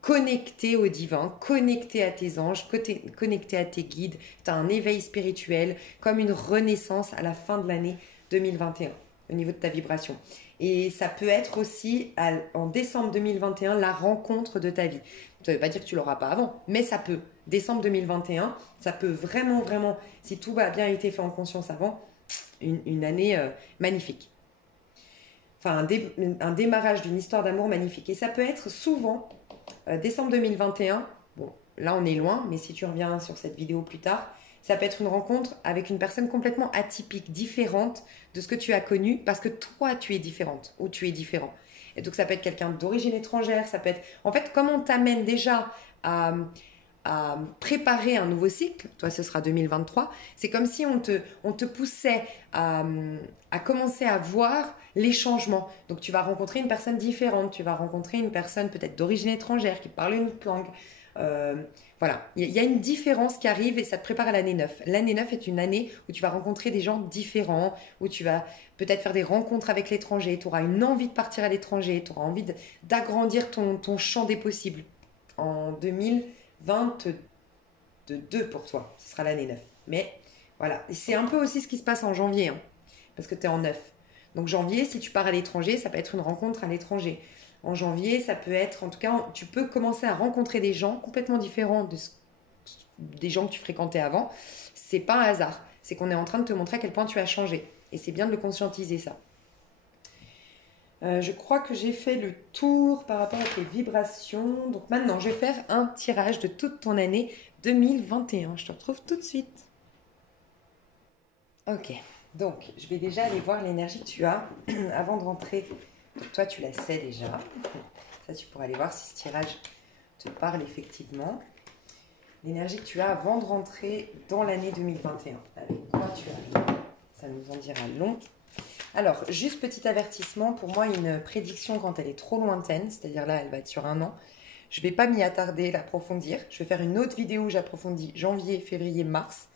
connecté au divin, connecté à tes anges, connecté à tes guides. Tu as un éveil spirituel, comme une renaissance à la fin de l'année 2021, au niveau de ta vibration. Et ça peut être aussi, en décembre 2021, la rencontre de ta vie. Ça ne veut pas dire que tu l'auras pas avant, mais ça peut. Décembre 2021, ça peut vraiment, si tout a bien été fait en conscience avant, une année magnifique. Enfin, un démarrage d'une histoire d'amour magnifique. Et ça peut être souvent, décembre 2021, bon, là on est loin, mais si tu reviens sur cette vidéo plus tard, ça peut être une rencontre avec une personne complètement atypique, différente de ce que tu as connu, parce que toi, tu es différente ou tu es différent. Et donc, ça peut être quelqu'un d'origine étrangère, ça peut être... En fait, comme on t'amène déjà à préparer un nouveau cycle, toi, ce sera 2023, c'est comme si on te poussait à commencer à voir les changements. Donc, tu vas rencontrer une personne différente, tu vas rencontrer une personne peut-être d'origine étrangère qui parle une autre langue. Voilà, il y a une différence qui arrive et ça te prépare à l'année 9. L'année 9 est une année où tu vas rencontrer des gens différents, où tu vas peut-être faire des rencontres avec l'étranger, tu auras une envie de partir à l'étranger, tu auras envie d'agrandir ton champ des possibles. En 2022 pour toi, ce sera l'année 9. Mais voilà, c'est un peu aussi ce qui se passe en janvier, hein, parce que tu es en 9. Donc janvier, si tu pars à l'étranger, ça peut être une rencontre à l'étranger. En janvier, ça peut être, en tout cas, tu peux commencer à rencontrer des gens complètement différents des gens que tu fréquentais avant. C'est pas un hasard. C'est qu'on est en train de te montrer à quel point tu as changé. Et c'est bien de le conscientiser, ça. Je crois que j'ai fait le tour par rapport à tes vibrations. Donc maintenant, je vais faire un tirage de toute ton année 2021. Je te retrouve tout de suite. Ok. Donc, je vais déjà aller voir l'énergie que tu as avant de rentrer. Toi, tu la sais déjà. Ça, tu pourras aller voir si ce tirage te parle effectivement. L'énergie que tu as avant de rentrer dans l'année 2021. Avec quoi tu arrives? Ça nous en dira long. Alors, juste petit avertissement. Pour moi, une prédiction, quand elle est trop lointaine, c'est-à-dire là, elle va être sur un an, je ne vais pas m'y attarder, l'approfondir. Je vais faire une autre vidéo où j'approfondis janvier, février, mars.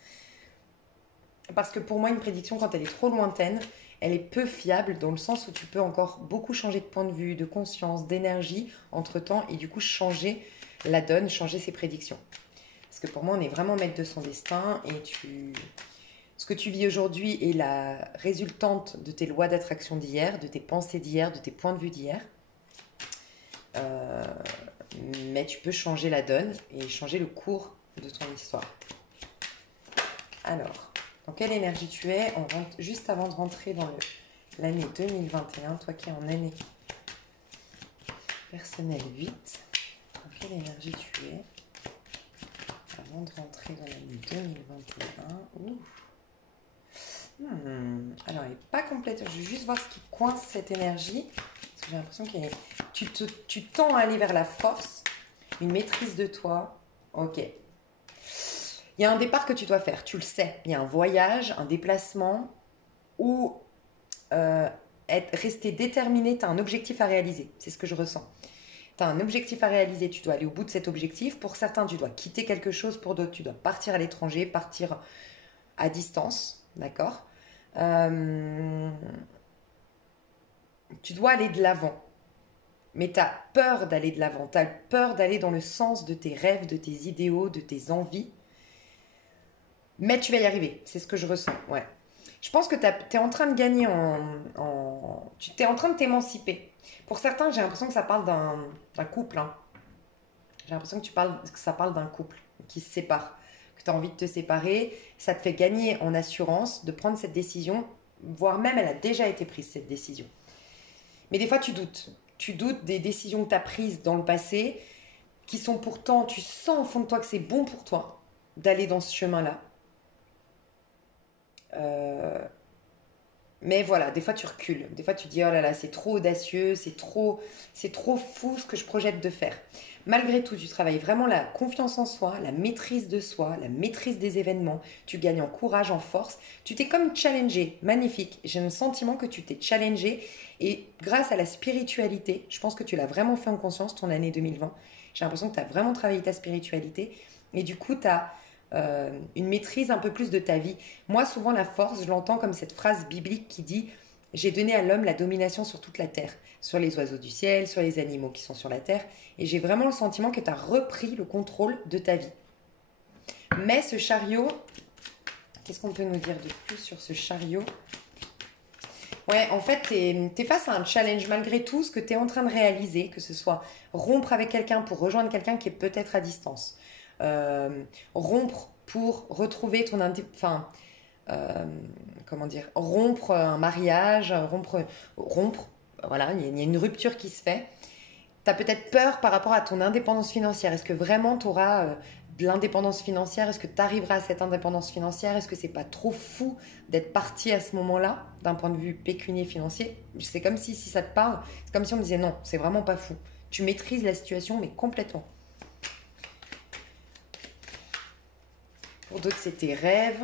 Parce que pour moi, une prédiction, quand elle est trop lointaine, elle est peu fiable dans le sens où tu peux encore beaucoup changer de point de vue, de conscience, d'énergie entre-temps et du coup changer la donne, changer ses prédictions. Parce que pour moi, on est vraiment maître de son destin et ce que tu vis aujourd'hui est la résultante de tes lois d'attraction d'hier, de tes pensées d'hier, de tes points de vue d'hier. Euh, mais tu peux changer la donne et changer le cours de ton histoire. Alors, dans quelle énergie tu es? On rentre juste avant de rentrer dans l'année 2021, toi qui es en année personnelle 8. Dans quelle énergie tu es avant de rentrer dans l'année 2021? Ouh. Alors, elle n'est pas complète. Je vais juste voir ce qui coince cette énergie. Parce que j'ai l'impression que tu tends à aller vers la force, une maîtrise de toi. Ok. Il y a un départ que tu dois faire, tu le sais. Il y a un voyage, un déplacement ou rester déterminé. Tu as un objectif à réaliser. C'est ce que je ressens. Tu as un objectif à réaliser. Tu dois aller au bout de cet objectif. Pour certains, tu dois quitter quelque chose. Pour d'autres, tu dois partir à l'étranger, partir à distance. D'accord? Tu dois aller de l'avant. Mais tu as peur d'aller de l'avant. Tu as peur d'aller dans le sens de tes rêves, de tes idéaux, de tes envies. Mais tu vas y arriver. C'est ce que je ressens. Ouais. Je pense que tu es en train de gagner tu es en train de t'émanciper. Pour certains, j'ai l'impression que ça parle d'un couple. Hein. J'ai l'impression que ça parle d'un couple qui se sépare. Que tu as envie de te séparer. Ça te fait gagner en assurance de prendre cette décision. Voire même, elle a déjà été prise, cette décision. Mais des fois, tu doutes. Tu doutes des décisions que tu as prises dans le passé, qui sont pourtant, tu sens au fond de toi que c'est bon pour toi d'aller dans ce chemin-là. Mais voilà, des fois tu recules. Des fois tu dis, oh là là, c'est trop audacieux, c'est trop fou ce que je projette de faire. Malgré tout, tu travailles vraiment la confiance en soi, la maîtrise de soi, la maîtrise des événements. Tu gagnes en courage, en force. Tu t'es comme challengé. Magnifique. J'ai le sentiment que tu t'es challengé. Et grâce à la spiritualité, je pense que tu l'as vraiment fait en conscience, ton année 2020. J'ai l'impression que tu as vraiment travaillé ta spiritualité. Et du coup, tu as une maîtrise un peu plus de ta vie. Moi, souvent, la force, je l'entends comme cette phrase biblique qui dit « J'ai donné à l'homme la domination sur toute la terre, sur les oiseaux du ciel, sur les animaux qui sont sur la terre. » Et j'ai vraiment le sentiment que tu as repris le contrôle de ta vie. Mais ce chariot, qu'est-ce qu'on peut nous dire de plus sur ce chariot? Ouais, en fait, tu es face à un challenge malgré tout, ce que tu es en train de réaliser, que ce soit rompre avec quelqu'un pour rejoindre quelqu'un qui est peut-être à distance. Rompre pour retrouver ton comment dire, rompre un mariage, rompre, voilà, il y a une rupture qui se fait. Tu as peut-être peur par rapport à ton indépendance financière. Est-ce que vraiment tu auras de l'indépendance financière? Est-ce que tu arriveras à cette indépendance financière? Est-ce que c'est pas trop fou d'être parti à ce moment-là, d'un point de vue pécunier financier? C'est comme si ça te parle, c'est comme si on me disait non, c'est vraiment pas fou. Tu maîtrises la situation, mais complètement. Pour d'autres, c'est tes rêves.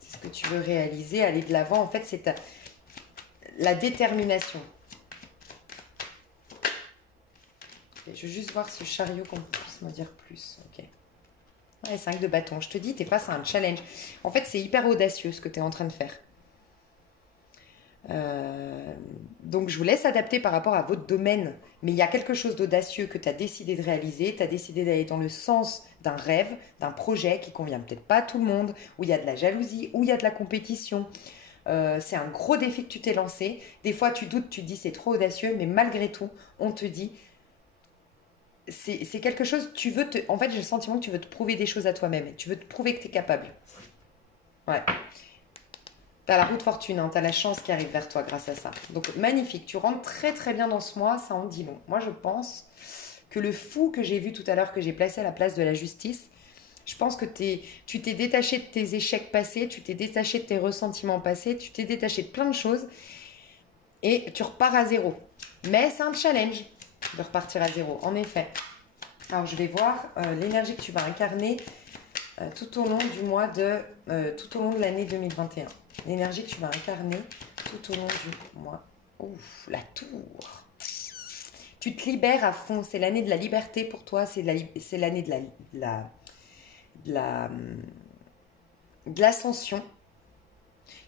C'est ce que tu veux réaliser, aller de l'avant. En fait, c'est la détermination. Je veux juste voir ce chariot qu'on puisse me dire plus. Ok. Ouais, 5 de bâton. Je te dis, tu es face à un challenge. En fait, c'est hyper audacieux ce que tu es en train de faire. Donc, je vous laisse adapter par rapport à votre domaine. Mais il y a quelque chose d'audacieux que tu as décidé de réaliser. Tu as décidé d'aller dans le sens d'un rêve, d'un projet qui convient peut-être pas à tout le monde, où il y a de la jalousie, où il y a de la compétition. C'est un gros défi que tu t'es lancé. Des fois, tu doutes, tu te dis c'est trop audacieux, mais malgré tout, on te dit c'est quelque chose, en fait, j'ai le sentiment que tu veux te prouver des choses à toi-même. Tu veux te prouver que tu es capable. Ouais. T'as la roue de fortune, hein, t'as la chance qui arrive vers toi grâce à ça. Donc, magnifique. Tu rentres très très bien dans ce mois, ça en dit long. Moi, je pense que le fou que j'ai vu tout à l'heure, que j'ai placé à la place de la justice, je pense que tu t'es détaché de tes échecs passés, tu t'es détaché de tes ressentiments passés, tu t'es détaché de plein de choses et tu repars à zéro. Mais c'est un challenge de repartir à zéro, en effet. Alors, je vais voir l'énergie que tu vas incarner tout au long du mois tout au long de l'année 2021. L'énergie que tu vas incarner tout au long du mois. Ouf, la tour. Tu te libères à fond. C'est l'année de la liberté pour toi. C'est l'année de l'ascension.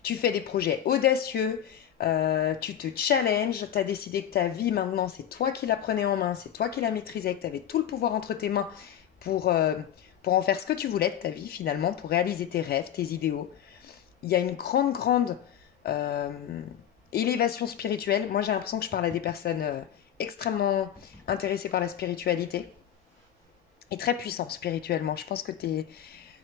Tu fais des projets audacieux. Tu te challenges. Tu as décidé que ta vie maintenant, c'est toi qui la prenais en main. C'est toi qui la maîtrisais. Que tu avais tout le pouvoir entre tes mains pour pour en faire ce que tu voulais de ta vie finalement, pour réaliser tes rêves, tes idéaux. Il y a une grande euh, élévation spirituelle. Moi, j'ai l'impression que je parle à des personnes extrêmement intéressées par la spiritualité et très puissantes spirituellement. Je pense que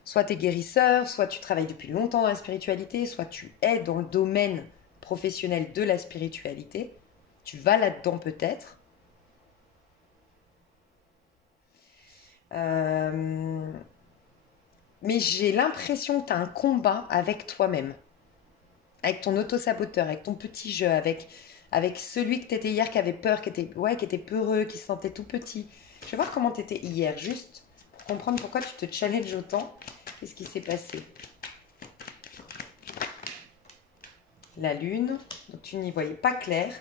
soit tu es guérisseur, soit tu travailles depuis longtemps dans la spiritualité, soit tu es dans le domaine professionnel de la spiritualité. Tu vas là-dedans peut-être. Mais j'ai l'impression que tu as un combat avec toi-même, avec ton auto-saboteur, avec ton petit jeu, avec celui que tu étais hier qui avait peur, qui était peureux, qui se sentait tout petit. Je vais voir comment tu étais hier, juste pour comprendre pourquoi tu te challenges autant. Qu'est-ce qui s'est passé? La lune, donc tu n'y voyais pas clair,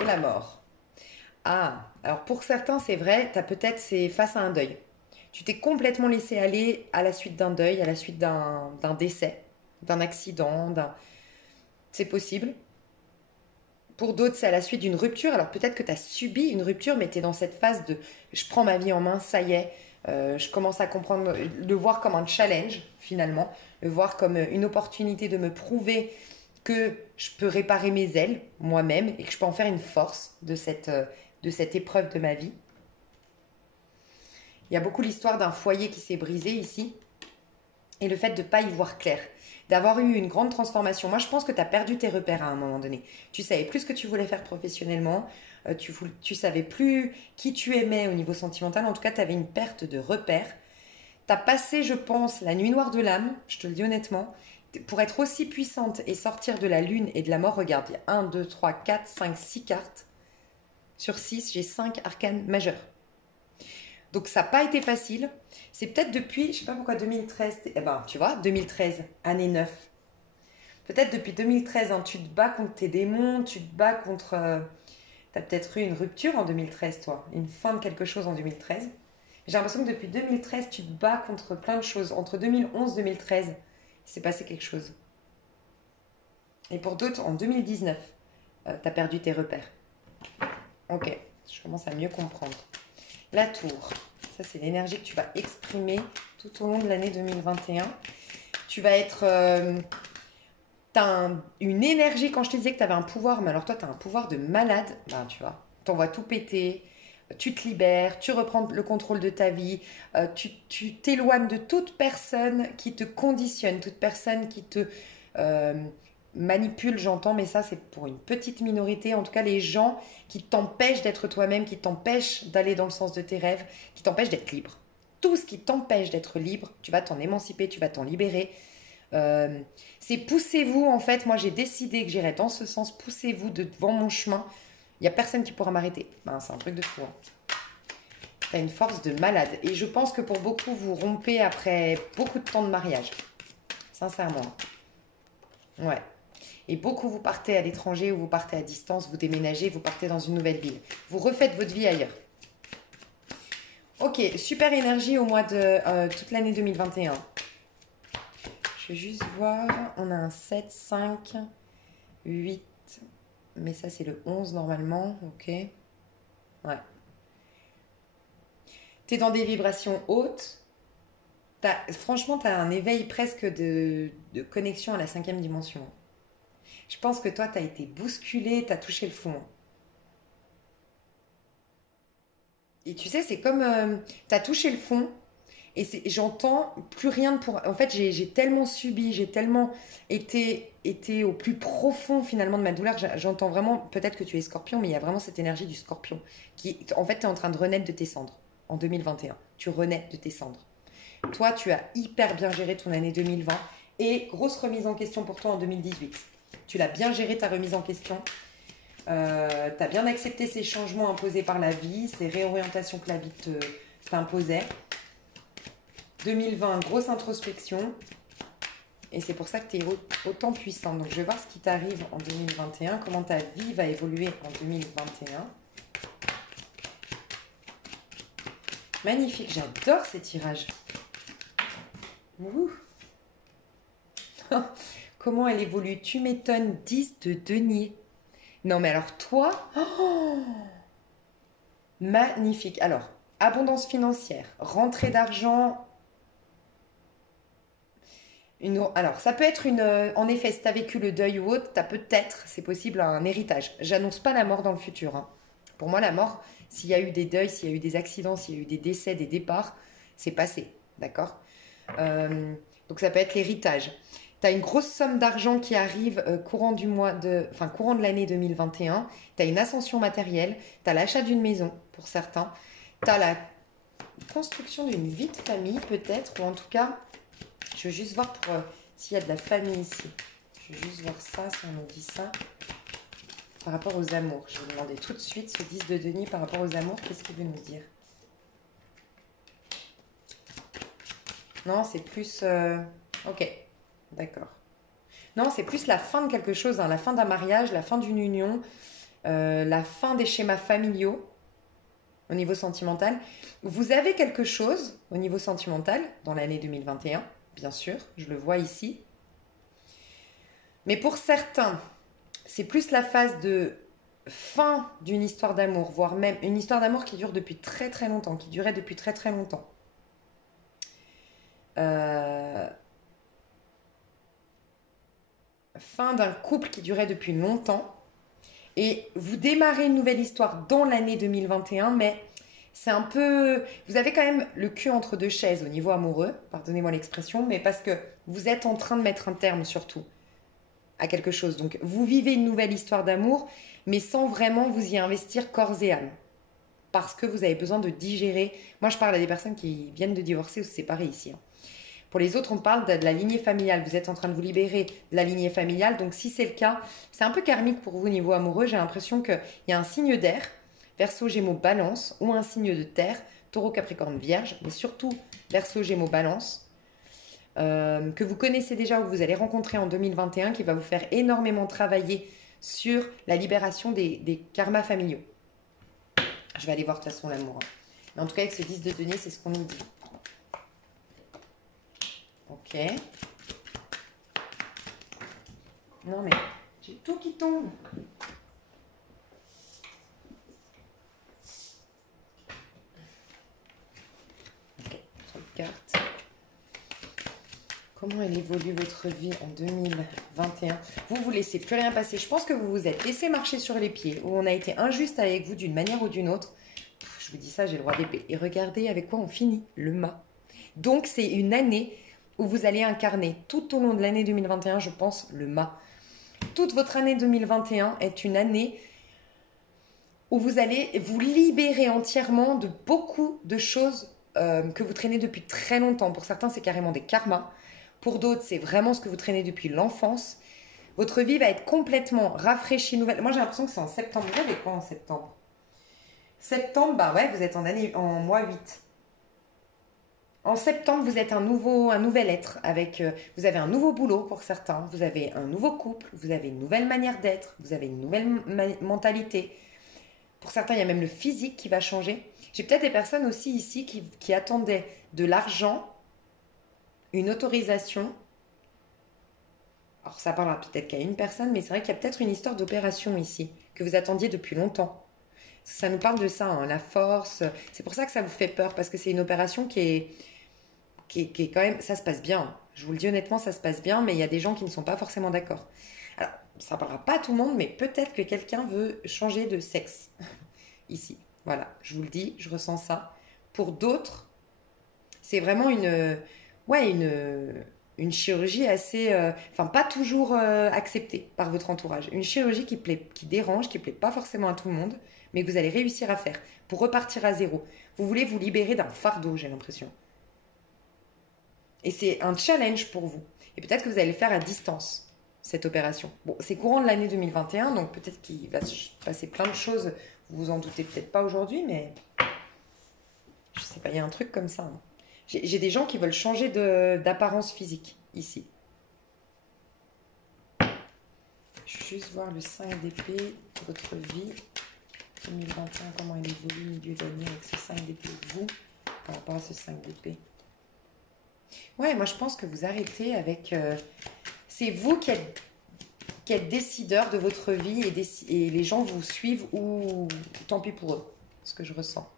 et la mort. Ah, alors pour certains, c'est vrai, c'est face à un deuil. Tu t'es complètement laissé aller à la suite d'un deuil, à la suite d'un décès, d'un accident, c'est possible. Pour d'autres, c'est à la suite d'une rupture. Alors peut-être que tu as subi une rupture, mais tu es dans cette phase de je prends ma vie en main, ça y est, je commence à comprendre, le voir comme un challenge finalement, le voir comme une opportunité de me prouver que je peux réparer mes ailes moi-même et que je peux en faire une force de cette épreuve de ma vie. Il y a beaucoup l'histoire d'un foyer qui s'est brisé ici et le fait de ne pas y voir clair, d'avoir eu une grande transformation. Moi, je pense que tu as perdu tes repères à un moment donné. Tu savais plus ce que tu voulais faire professionnellement, tu savais plus qui tu aimais au niveau sentimental. En tout cas, tu avais une perte de repères. Tu as passé, je pense, la nuit noire de l'âme, je te le dis honnêtement, pour être aussi puissante et sortir de la lune et de la mort. Regarde, il y a 1, 2, 3, 4, 5, 6 cartes. Sur 6, j'ai 5 arcanes majeurs. Donc ça n'a pas été facile. C'est peut-être depuis, je sais pas pourquoi 2013, eh ben tu vois, 2013, année 9. Peut-être depuis 2013, hein, tu te bats contre tes démons, tu te bats contre... tu as peut-être eu une rupture en 2013, toi, une fin de quelque chose en 2013. J'ai l'impression que depuis 2013, tu te bats contre plein de choses. Entre 2011 et 2013, il s'est passé quelque chose. Et pour d'autres, en 2019, tu as perdu tes repères. Ok, je commence à mieux comprendre. La tour, ça c'est l'énergie que tu vas exprimer tout au long de l'année 2021. Tu vas être... t'as une énergie, quand je te disais que tu avais un pouvoir, mais alors toi tu as un pouvoir de malade, ben tu vois, t'envoies tout péter, tu te libères, tu reprends le contrôle de ta vie, tu t'éloignes de toute personne qui te conditionne, toute personne qui te manipule, j'entends, mais ça c'est pour une petite minorité, en tout cas les gens qui t'empêchent d'être toi-même, qui t'empêchent d'aller dans le sens de tes rêves, qui t'empêchent d'être libre. Tout ce qui t'empêche d'être libre, tu vas t'en émanciper, tu vas t'en libérer. C'est poussez-vous, en fait, moi j'ai décidé que j'irais dans ce sens, poussez-vous devant mon chemin, il n'y a personne qui pourra m'arrêter. Ben, c'est un truc de fou. Hein. Tu as une force de malade. Et je pense que pour beaucoup, vous rompez après beaucoup de temps de mariage. Sincèrement. Ouais. Et beaucoup, vous partez à l'étranger ou vous partez à distance, vous déménagez, vous partez dans une nouvelle ville. Vous refaites votre vie ailleurs. Ok, super énergie au mois de toute l'année 2021. Je vais juste voir. On a un 7, 5, 8. Mais ça, c'est le 11 normalement. Ok. Ouais. Tu es dans des vibrations hautes. Franchement, tu as un éveil presque de connexion à la 5e dimension. Je pense que toi, tu as été bousculé, tu as touché le fond. Et tu sais, c'est comme... tu as touché le fond et j'entends plus rien pour... En fait, j'ai tellement subi, j'ai tellement été au plus profond finalement de ma douleur. J'entends vraiment, peut-être que tu es scorpion, mais il y a vraiment cette énergie du scorpion qui, en fait, tu es en train de renaître de tes cendres en 2021. Tu renais de tes cendres. Toi, tu as hyper bien géré ton année 2020 et grosse remise en question pour toi en 2018. Tu l'as bien géré ta remise en question. Tu as bien accepté ces changements imposés par la vie, ces réorientations que la vie t'imposait. 2020, grosse introspection. Et c'est pour ça que tu es autant puissant. Donc, je vais voir ce qui t'arrive en 2021, comment ta vie va évoluer en 2021. Magnifique, j'adore ces tirages. Ouh. Comment elle évolue? Tu m'étonnes, 10 de denier. Non mais alors toi, oh, magnifique. Alors, abondance financière, rentrée d'argent Alors, ça peut être une... en effet, si tu as vécu le deuil ou autre, tu as peut-être, c'est possible, un héritage. J'annonce pas la mort dans le futur, hein. Pour moi, la mort, s'il y a eu des deuils, s'il y a eu des accidents, s'il y a eu des décès, des départs, c'est passé, d'accord. Donc ça peut être l'héritage. Tu as une grosse somme d'argent qui arrive courant de l'année 2021. Tu as une ascension matérielle, tu as l'achat d'une maison pour certains, tu as la construction d'une vie de famille peut-être, ou en tout cas, je veux juste voir pour s'il y a de la famille ici. Je veux juste voir ça, si on nous dit ça. Par rapport aux amours, je vais vous demander tout de suite ce 10 de denier par rapport aux amours, qu'est-ce qu'il veut nous dire? Non, c'est plus... Ok, d'accord. Non, c'est plus la fin de quelque chose, hein, la fin d'un mariage, la fin d'une union, la fin des schémas familiaux au niveau sentimental. Vous avez quelque chose au niveau sentimental dans l'année 2021, bien sûr, je le vois ici. Mais pour certains, c'est plus la phase de fin d'une histoire d'amour, voire même une histoire d'amour qui dure depuis très très longtemps, qui durait depuis très très longtemps. Euh, Fin d'un couple qui durait depuis longtemps. Et vous démarrez une nouvelle histoire dans l'année 2021, mais c'est un peu... Vous avez quand même le cul entre deux chaises au niveau amoureux, pardonnez-moi l'expression, mais parce que vous êtes en train de mettre un terme surtout à quelque chose. Donc vous vivez une nouvelle histoire d'amour, mais sans vraiment vous y investir corps et âme. Parce que vous avez besoin de digérer. Moi, je parle à des personnes qui viennent de divorcer ou se séparer ici, hein. Pour les autres, on parle de la lignée familiale. Vous êtes en train de vous libérer de la lignée familiale. Donc, si c'est le cas, c'est un peu karmique pour vous au niveau amoureux. J'ai l'impression qu'il y a un signe d'air, Verseau, Gémeaux, Balance, ou un signe de terre, Taureau, Capricorne, Vierge, mais surtout Verseau, Gémeaux, Balance, que vous connaissez déjà ou que vous allez rencontrer en 2021, qui va vous faire énormément travailler sur la libération des karmas familiaux. Je vais aller voir de toute façon l'amour, hein. Mais en tout cas, avec ce 10 de denier, c'est ce qu'on nous dit. Ok. Non mais, j'ai tout qui tombe. Ok, sur les cartes. Comment elle évolue votre vie en 2021? Vous laissez plus rien passer. Je pense que vous vous êtes laissé marcher sur les pieds, ou on a été injuste avec vous d'une manière ou d'une autre. Je vous dis ça, j'ai le roi d'épée. Et regardez avec quoi on finit, le mât. Donc c'est une année où vous allez incarner tout au long de l'année 2021, je pense, le mât. Toute votre année 2021 est une année où vous allez vous libérer entièrement de beaucoup de choses que vous traînez depuis très longtemps. Pour certains, c'est carrément des karmas. Pour d'autres, c'est vraiment ce que vous traînez depuis l'enfance. Votre vie va être complètement rafraîchie, nouvelle. Moi, j'ai l'impression que c'est en septembre. Vous avez quoi en septembre? Septembre, bah ouais, vous êtes en mois 8. En septembre, vous êtes un nouvel être avec, vous avez un nouveau boulot pour certains, vous avez un nouveau couple, vous avez une nouvelle manière d'être, vous avez une nouvelle mentalité. Pour certains, il y a même le physique qui va changer. J'ai peut-être des personnes aussi ici qui attendaient de l'argent, une autorisation. Alors ça parlera peut-être qu'à une personne, mais c'est vrai qu'il y a peut-être une histoire d'opération ici, que vous attendiez depuis longtemps. Ça nous parle de ça, hein, la force. C'est pour ça que ça vous fait peur, parce que c'est une opération qui est quand même... Ça se passe bien. Je vous le dis honnêtement, ça se passe bien, mais il y a des gens qui ne sont pas forcément d'accord. Alors, ça ne parlera pas à tout le monde, mais peut-être que quelqu'un veut changer de sexe ici. Voilà, je vous le dis, je ressens ça. Pour d'autres, c'est vraiment une chirurgie assez... Enfin, pas toujours acceptée par votre entourage. Une chirurgie qui dérange, qui ne plaît pas forcément à tout le monde, mais que vous allez réussir à faire pour repartir à zéro. Vous voulez vous libérer d'un fardeau, j'ai l'impression. Et c'est un challenge pour vous. Et peut-être que vous allez le faire à distance, cette opération. Bon, c'est courant de l'année 2021, donc peut-être qu'il va se passer plein de choses. Vous vous en doutez peut-être pas aujourd'hui, mais je sais pas, il y a un truc comme ça, hein. J'ai des gens qui veulent changer d'apparence physique, ici. Je vais juste voir le 5 d'épée, votre vie, 2021, comment elle évolue, milieu d'année avec ce 5 d'épée, vous, par rapport à ce 5 d'épée. Ouais, moi je pense que vous arrêtez avec... c'est vous qui êtes décideur de votre vie et les gens vous suivent ou tant pis pour eux, ce que je ressens.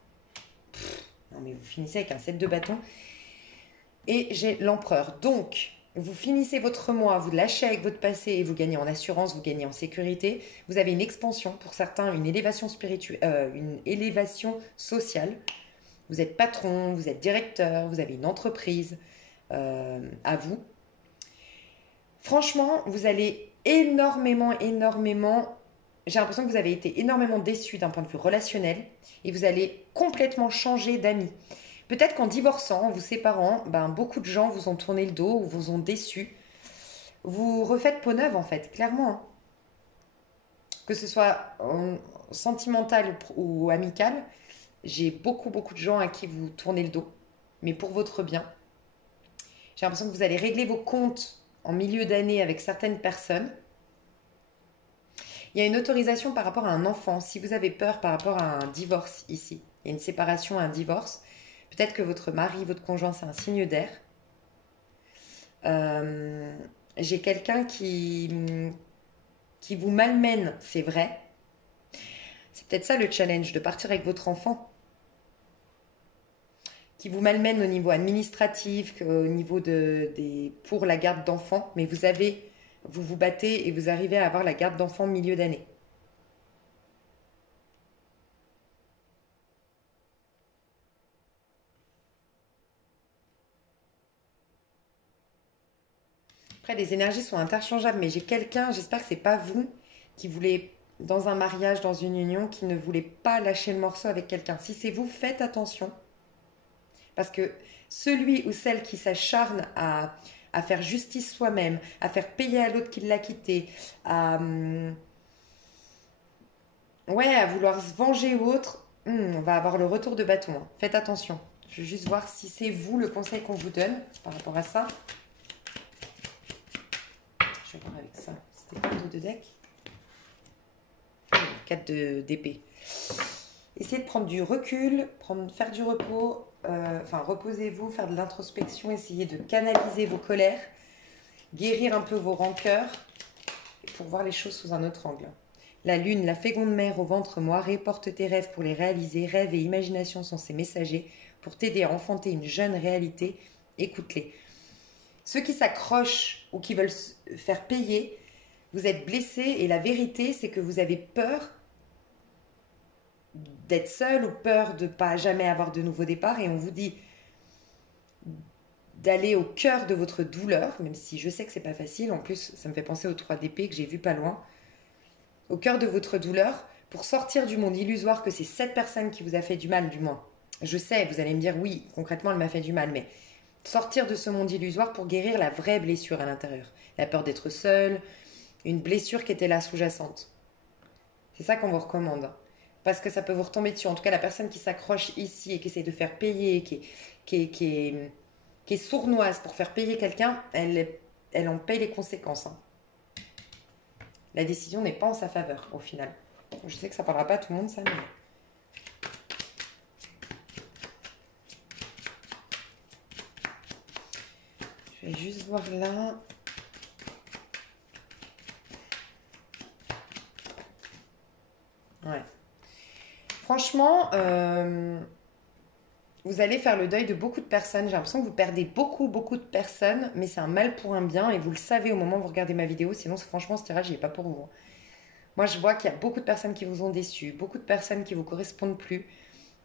Non mais vous finissez avec un 7 de bâton et j'ai l'empereur. Donc, Vous finissez votre mois, vous lâchez avec votre passé et vous gagnez en assurance, vous gagnez en sécurité. Vous avez une expansion, pour certains, une élévation spirituelle, une élévation sociale. Vous êtes patron, vous êtes directeur, vous avez une entreprise à vous. Franchement, vous allez énormément. J'ai l'impression que vous avez été énormément déçu d'un point de vue relationnel et vous allez complètement changer d'amis. Peut-être qu'en divorçant, en vous séparant, ben, beaucoup de gens vous ont tourné le dos ou vous ont déçu. Vous refaites peau neuve en fait, clairement, hein. Que ce soit sentimental ou amical, j'ai beaucoup de gens à qui vous tournez le dos, mais pour votre bien. J'ai l'impression que vous allez régler vos comptes en milieu d'année avec certaines personnes. Il y a une autorisation par rapport à un enfant. Si vous avez peur par rapport à un divorce ici, il y a une séparation, un divorce. Peut-être que votre mari, votre conjoint, c'est un signe d'air. Euh, j'ai quelqu'un qui vous malmène, c'est vrai. C'est peut-être ça le challenge, de partir avec votre enfant. Qui vous malmène au niveau administratif, au niveau pour la garde d'enfants. Mais vous vous battez et vous arrivez à avoir la garde d'enfants milieu d'année. Après, les énergies sont interchangeables, mais j'ai quelqu'un, j'espère que c'est pas vous, qui voulait, dans un mariage, dans une union, qui ne voulait pas lâcher le morceau avec quelqu'un. Si c'est vous, faites attention. Parce que celui ou celle qui s'acharne à faire justice soi-même, à faire payer à l'autre qui l'a quitté, ouais, à vouloir se venger ou autre, on va avoir le retour de bâton, hein. Faites attention. Je veux juste voir si c'est vous le conseil qu'on vous donne par rapport à ça. Je vais voir avec ça. C'était pas 2 de deck. 4 d'épée. Essayez de prendre du recul, faire du repos, reposez-vous, faire de l'introspection, essayez de canaliser vos colères, guérir un peu vos rancœurs pour voir les choses sous un autre angle. La lune, la féconde mère au ventre moiré, porte tes rêves pour les réaliser. Rêves et imagination sont ses messagers pour t'aider à enfanter une jeune réalité. Écoute-les. Ceux qui s'accrochent ou qui veulent faire payer, vous êtes blessés et la vérité, c'est que vous avez peur d'être seul ou peur de ne pas jamais avoir de nouveau départ et on vous dit d'aller au cœur de votre douleur, même si je sais que c'est pas facile, en plus ça me fait penser aux 3 d'épée que j'ai vu pas loin, au cœur de votre douleur pour sortir du monde illusoire que c'est cette personne qui vous a fait du mal du moins. Je sais, vous allez me dire oui, concrètement elle m'a fait du mal, mais sortir de ce monde illusoire pour guérir la vraie blessure à l'intérieur. La peur d'être seul, une blessure qui était là sous-jacente. C'est ça qu'on vous recommande. Parce que ça peut vous retomber dessus. En tout cas, la personne qui s'accroche ici et qui essaie de faire payer, qui est sournoise pour faire payer quelqu'un, elle en paye les conséquences, hein. La décision n'est pas en sa faveur, au final. Je sais que ça ne parlera pas à tout le monde, ça, mais... Je vais juste voir là... Ouais. Franchement, vous allez faire le deuil de beaucoup de personnes. J'ai l'impression que vous perdez beaucoup de personnes, mais c'est un mal pour un bien et vous le savez au moment où vous regardez ma vidéo. Sinon, franchement, ce tirage, il n'est pas pour vous. Moi, je vois qu'il y a beaucoup de personnes qui vous ont déçu, beaucoup de personnes qui ne vous correspondent plus.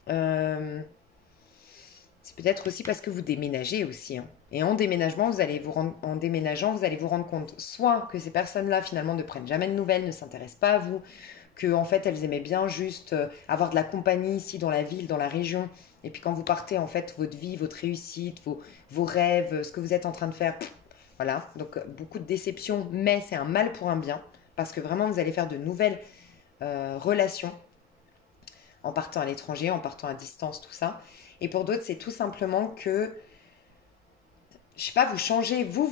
C'est peut-être aussi parce que vous déménagez aussi, hein. Et en déménageant, vous allez vous rendre compte soit que ces personnes-là, finalement, ne prennent jamais de nouvelles, ne s'intéressent pas à vous, que en fait, elles aimaient bien juste avoir de la compagnie ici dans la ville, dans la région. Et puis quand vous partez, en fait, votre vie, votre réussite, vos rêves, ce que vous êtes en train de faire, voilà. Donc, beaucoup de déceptions, mais c'est un mal pour un bien. Parce que vraiment, vous allez faire de nouvelles relations en partant à l'étranger, en partant à distance, tout ça. Et pour d'autres, c'est tout simplement que, je sais pas, vous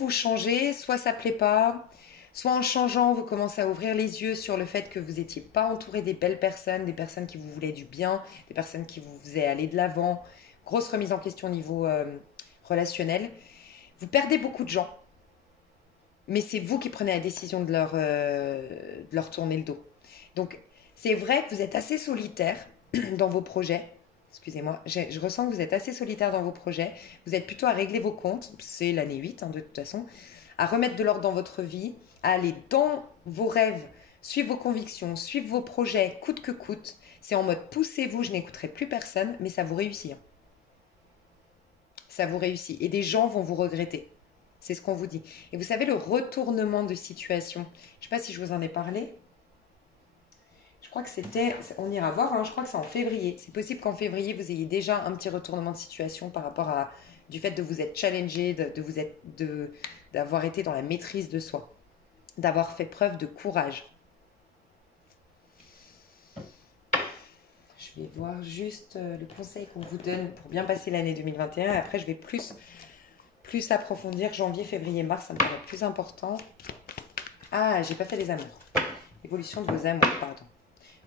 changez, soit ça plaît pas, soit en changeant, vous commencez à ouvrir les yeux sur le fait que vous n'étiez pas entouré des belles personnes, des personnes qui vous voulaient du bien, des personnes qui vous faisaient aller de l'avant. Grosse remise en question au niveau relationnel. Vous perdez beaucoup de gens, mais c'est vous qui prenez la décision de leur tourner le dos. Donc, c'est vrai que vous êtes assez solitaire dans vos projets. Excusez-moi, je ressens que vous êtes assez solitaire dans vos projets. Vous êtes plutôt à régler vos comptes, c'est l'année 8 hein, de toute façon, à remettre de l'ordre dans votre vie, à aller dans vos rêves, suivre vos convictions, suivre vos projets, coûte que coûte. C'est en mode poussez-vous, je n'écouterai plus personne, mais ça vous réussit, hein. Ça vous réussit. Et des gens vont vous regretter. C'est ce qu'on vous dit. Et vous savez, le retournement de situation, je ne sais pas si je vous en ai parlé. Je crois que c'était, on ira voir, hein, je crois que c'est en février. C'est possible qu'en février, vous ayez déjà un petit retournement de situation par rapport à du fait de vous être challengé, d'avoir été dans la maîtrise de soi, d'avoir fait preuve de courage. Je vais voir juste le conseil qu'on vous donne pour bien passer l'année 2021. Et après, je vais plus approfondir janvier, février, mars. Ça me paraît plus important. Ah, j'ai pas fait les amours. Évolution de vos amours, pardon.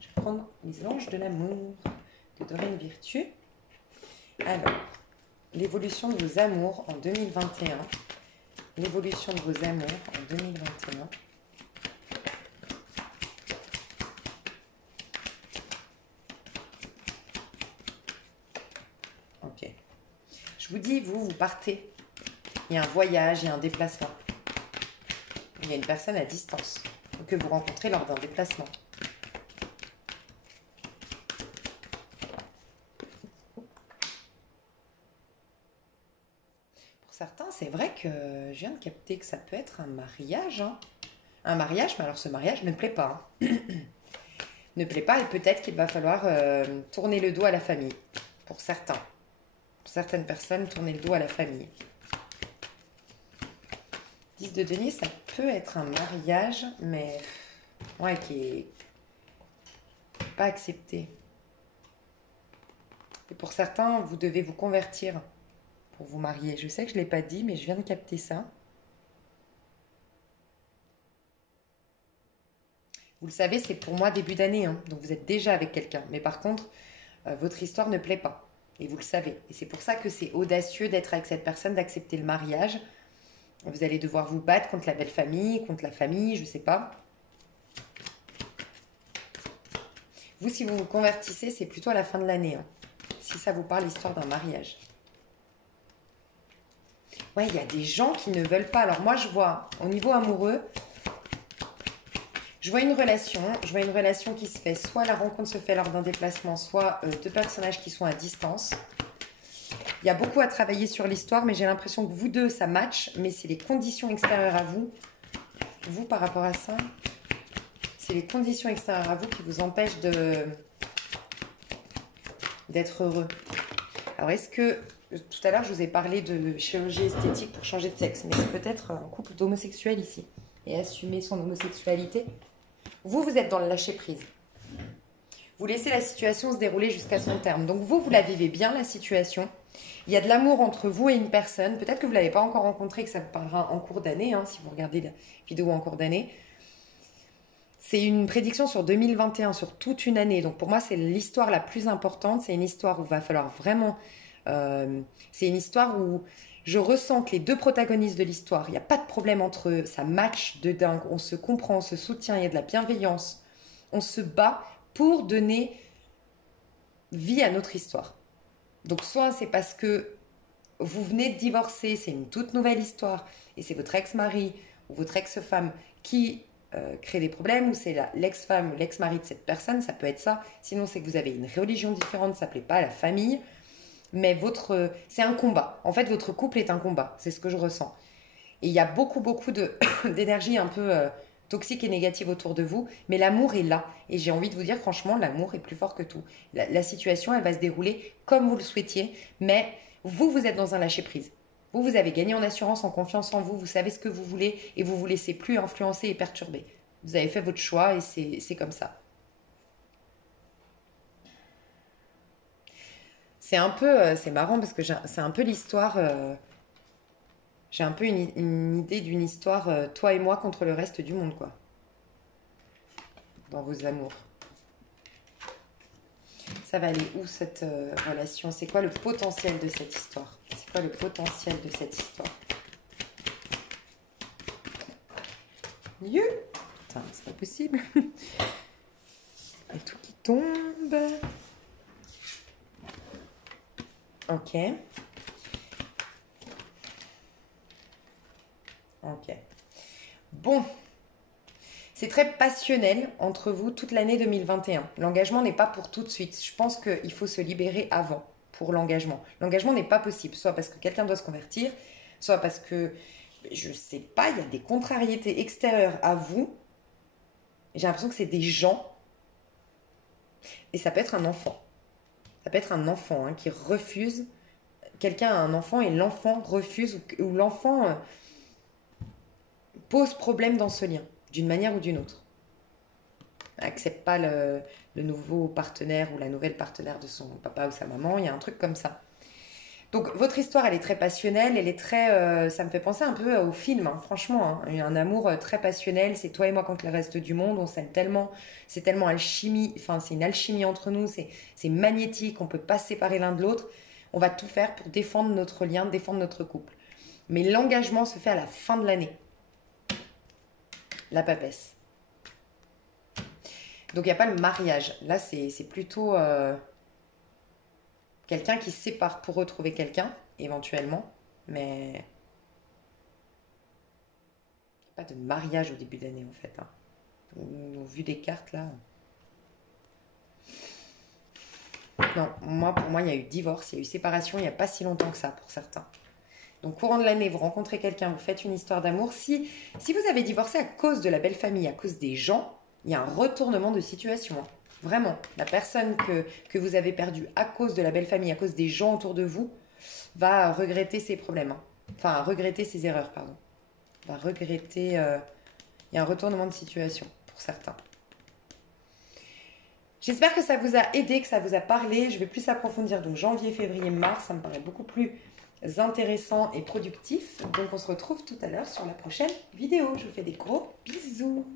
Je vais prendre les anges de l'amour de Doreen Virtue. Alors, l'évolution de vos amours en 2021. L'évolution de vos amours en 2021. Ok. Je vous dis, vous partez. Il y a un voyage, il y a un déplacement. Il y a une personne à distance que vous rencontrez lors d'un déplacement. Pour certains, c'est vrai que je viens de capter que ça peut être un mariage, hein. Un mariage, mais alors ce mariage ne plaît pas, hein. Ne plaît pas et peut-être qu'il va falloir tourner le dos à la famille. Pour certains. Pour certaines personnes, tourner le dos à la famille. 10 de denier, ça peut être un mariage, mais ouais, qui est pas accepté. Et pour certains, vous devez vous convertir pour vous marier. Je sais que je ne l'ai pas dit, mais je viens de capter ça. Vous le savez, c'est pour moi début d'année, hein, donc vous êtes déjà avec quelqu'un. Mais par contre, votre histoire ne plaît pas. Et vous le savez. Et c'est pour ça que c'est audacieux d'être avec cette personne, d'accepter le mariage. Vous allez devoir vous battre contre la belle famille, contre la famille, je ne sais pas. Vous, si vous vous convertissez, c'est plutôt à la fin de l'année, hein, si ça vous parle, l'histoire d'un mariage. Ouais, il y a des gens qui ne veulent pas. Alors moi, je vois, au niveau amoureux, je vois une relation qui se fait, soit la rencontre se fait lors d'un déplacement, soit deux personnages qui sont à distance. Il y a beaucoup à travailler sur l'histoire, mais j'ai l'impression que vous deux, ça match, mais c'est les conditions extérieures à vous. Vous, par rapport à ça, c'est les conditions extérieures à vous qui vous empêchent d'être heureux. Alors, est-ce que, tout à l'heure, je vous ai parlé de chirurgie esthétique pour changer de sexe, mais c'est peut-être un couple d'homosexuels ici, et assumer son homosexualité. Vous, vous êtes dans le lâcher-prise. Vous laissez la situation se dérouler jusqu'à son terme. Donc vous la vivez bien, la situation. Il y a de l'amour entre vous et une personne. Peut-être que vous ne l'avez pas encore rencontré, que ça vous parlera en cours d'année, hein, si vous regardez la vidéo en cours d'année. C'est une prédiction sur 2021, sur toute une année. Donc pour moi, c'est l'histoire la plus importante. C'est une histoire où il va falloir vraiment... c'est une histoire où je ressens que les deux protagonistes de l'histoire, il n'y a pas de problème entre eux. Ça match de dingue. On se comprend, on se soutient, il y a de la bienveillance. On se bat pour donner vie à notre histoire. Donc soit c'est parce que vous venez de divorcer, c'est une toute nouvelle histoire, et c'est votre ex-mari ou votre ex-femme qui crée des problèmes, ou c'est l'ex-femme ou l'ex-mari de cette personne, ça peut être ça. Sinon c'est que vous avez une religion différente, ça ne plaît pas à la famille, mais c'est un combat. En fait, votre couple est un combat, c'est ce que je ressens. Et il y a beaucoup d'énergie un peu toxique et négative autour de vous, mais l'amour est là. Et j'ai envie de vous dire, franchement, l'amour est plus fort que tout. La situation, elle va se dérouler comme vous le souhaitiez, mais vous êtes dans un lâcher-prise. Vous avez gagné en assurance, en confiance en vous, vous savez ce que vous voulez et vous vous laissez plus influencer et perturber. Vous avez fait votre choix et c'est comme ça. C'est marrant parce que c'est un peu l'histoire... j'ai un peu une idée d'une histoire, toi et moi contre le reste du monde, quoi. Dans vos amours. Ça va aller où cette relation? C'est quoi le potentiel de cette histoire? C'est quoi le potentiel de cette histoire? Mieux. Putain, c'est pas possible. Et tout qui tombe. Ok. Ok. Bon. C'est très passionnel entre vous toute l'année 2021. L'engagement n'est pas pour tout de suite. Je pense qu'il faut se libérer avant pour l'engagement. L'engagement n'est pas possible, soit parce que quelqu'un doit se convertir, soit parce que, je sais pas, il y a des contrariétés extérieures à vous. J'ai l'impression que c'est des gens, et ça peut être un enfant. Ça peut être un enfant hein, qui refuse. Quelqu'un a un enfant et l'enfant refuse, ou l'enfant pose problème dans ce lien, d'une manière ou d'une autre. Accepte pas le nouveau partenaire ou la nouvelle partenaire de son papa ou sa maman, il y a un truc comme ça. Donc votre histoire, elle est très passionnelle, elle est très, ça me fait penser un peu au film, hein, franchement, hein, un amour très passionnel, c'est toi et moi contre le reste du monde, on s'aime tellement, c'est tellement alchimie, enfin c'est une alchimie entre nous, c'est magnétique, on peut pas se séparer l'un de l'autre, on va tout faire pour défendre notre lien, défendre notre couple. Mais l'engagement se fait à la fin de l'année, la papesse. Donc il n'y a pas le mariage, là c'est plutôt quelqu'un qui se sépare pour retrouver quelqu'un, éventuellement, mais pas de mariage au début d'année en fait. Hein. Au vu des cartes là. Non, moi pour moi il y a eu divorce, il y a eu séparation il n'y a pas si longtemps que ça pour certains. Donc courant de l'année, vous rencontrez quelqu'un, vous faites une histoire d'amour. Si vous avez divorcé à cause de la belle famille, à cause des gens, il y a un retournement de situation. Hein. Vraiment, la personne que vous avez perdue à cause de la belle famille, à cause des gens autour de vous, va regretter ses problèmes. Hein. Enfin, regretter ses erreurs, pardon. Va regretter... il y a un retournement de situation pour certains. J'espère que ça vous a aidé, que ça vous a parlé. Je vais plus approfondir. Donc janvier, février, mars, ça me paraît beaucoup plus intéressant et productif. Donc on se retrouve tout à l'heure sur la prochaine vidéo. Je vous fais des gros bisous.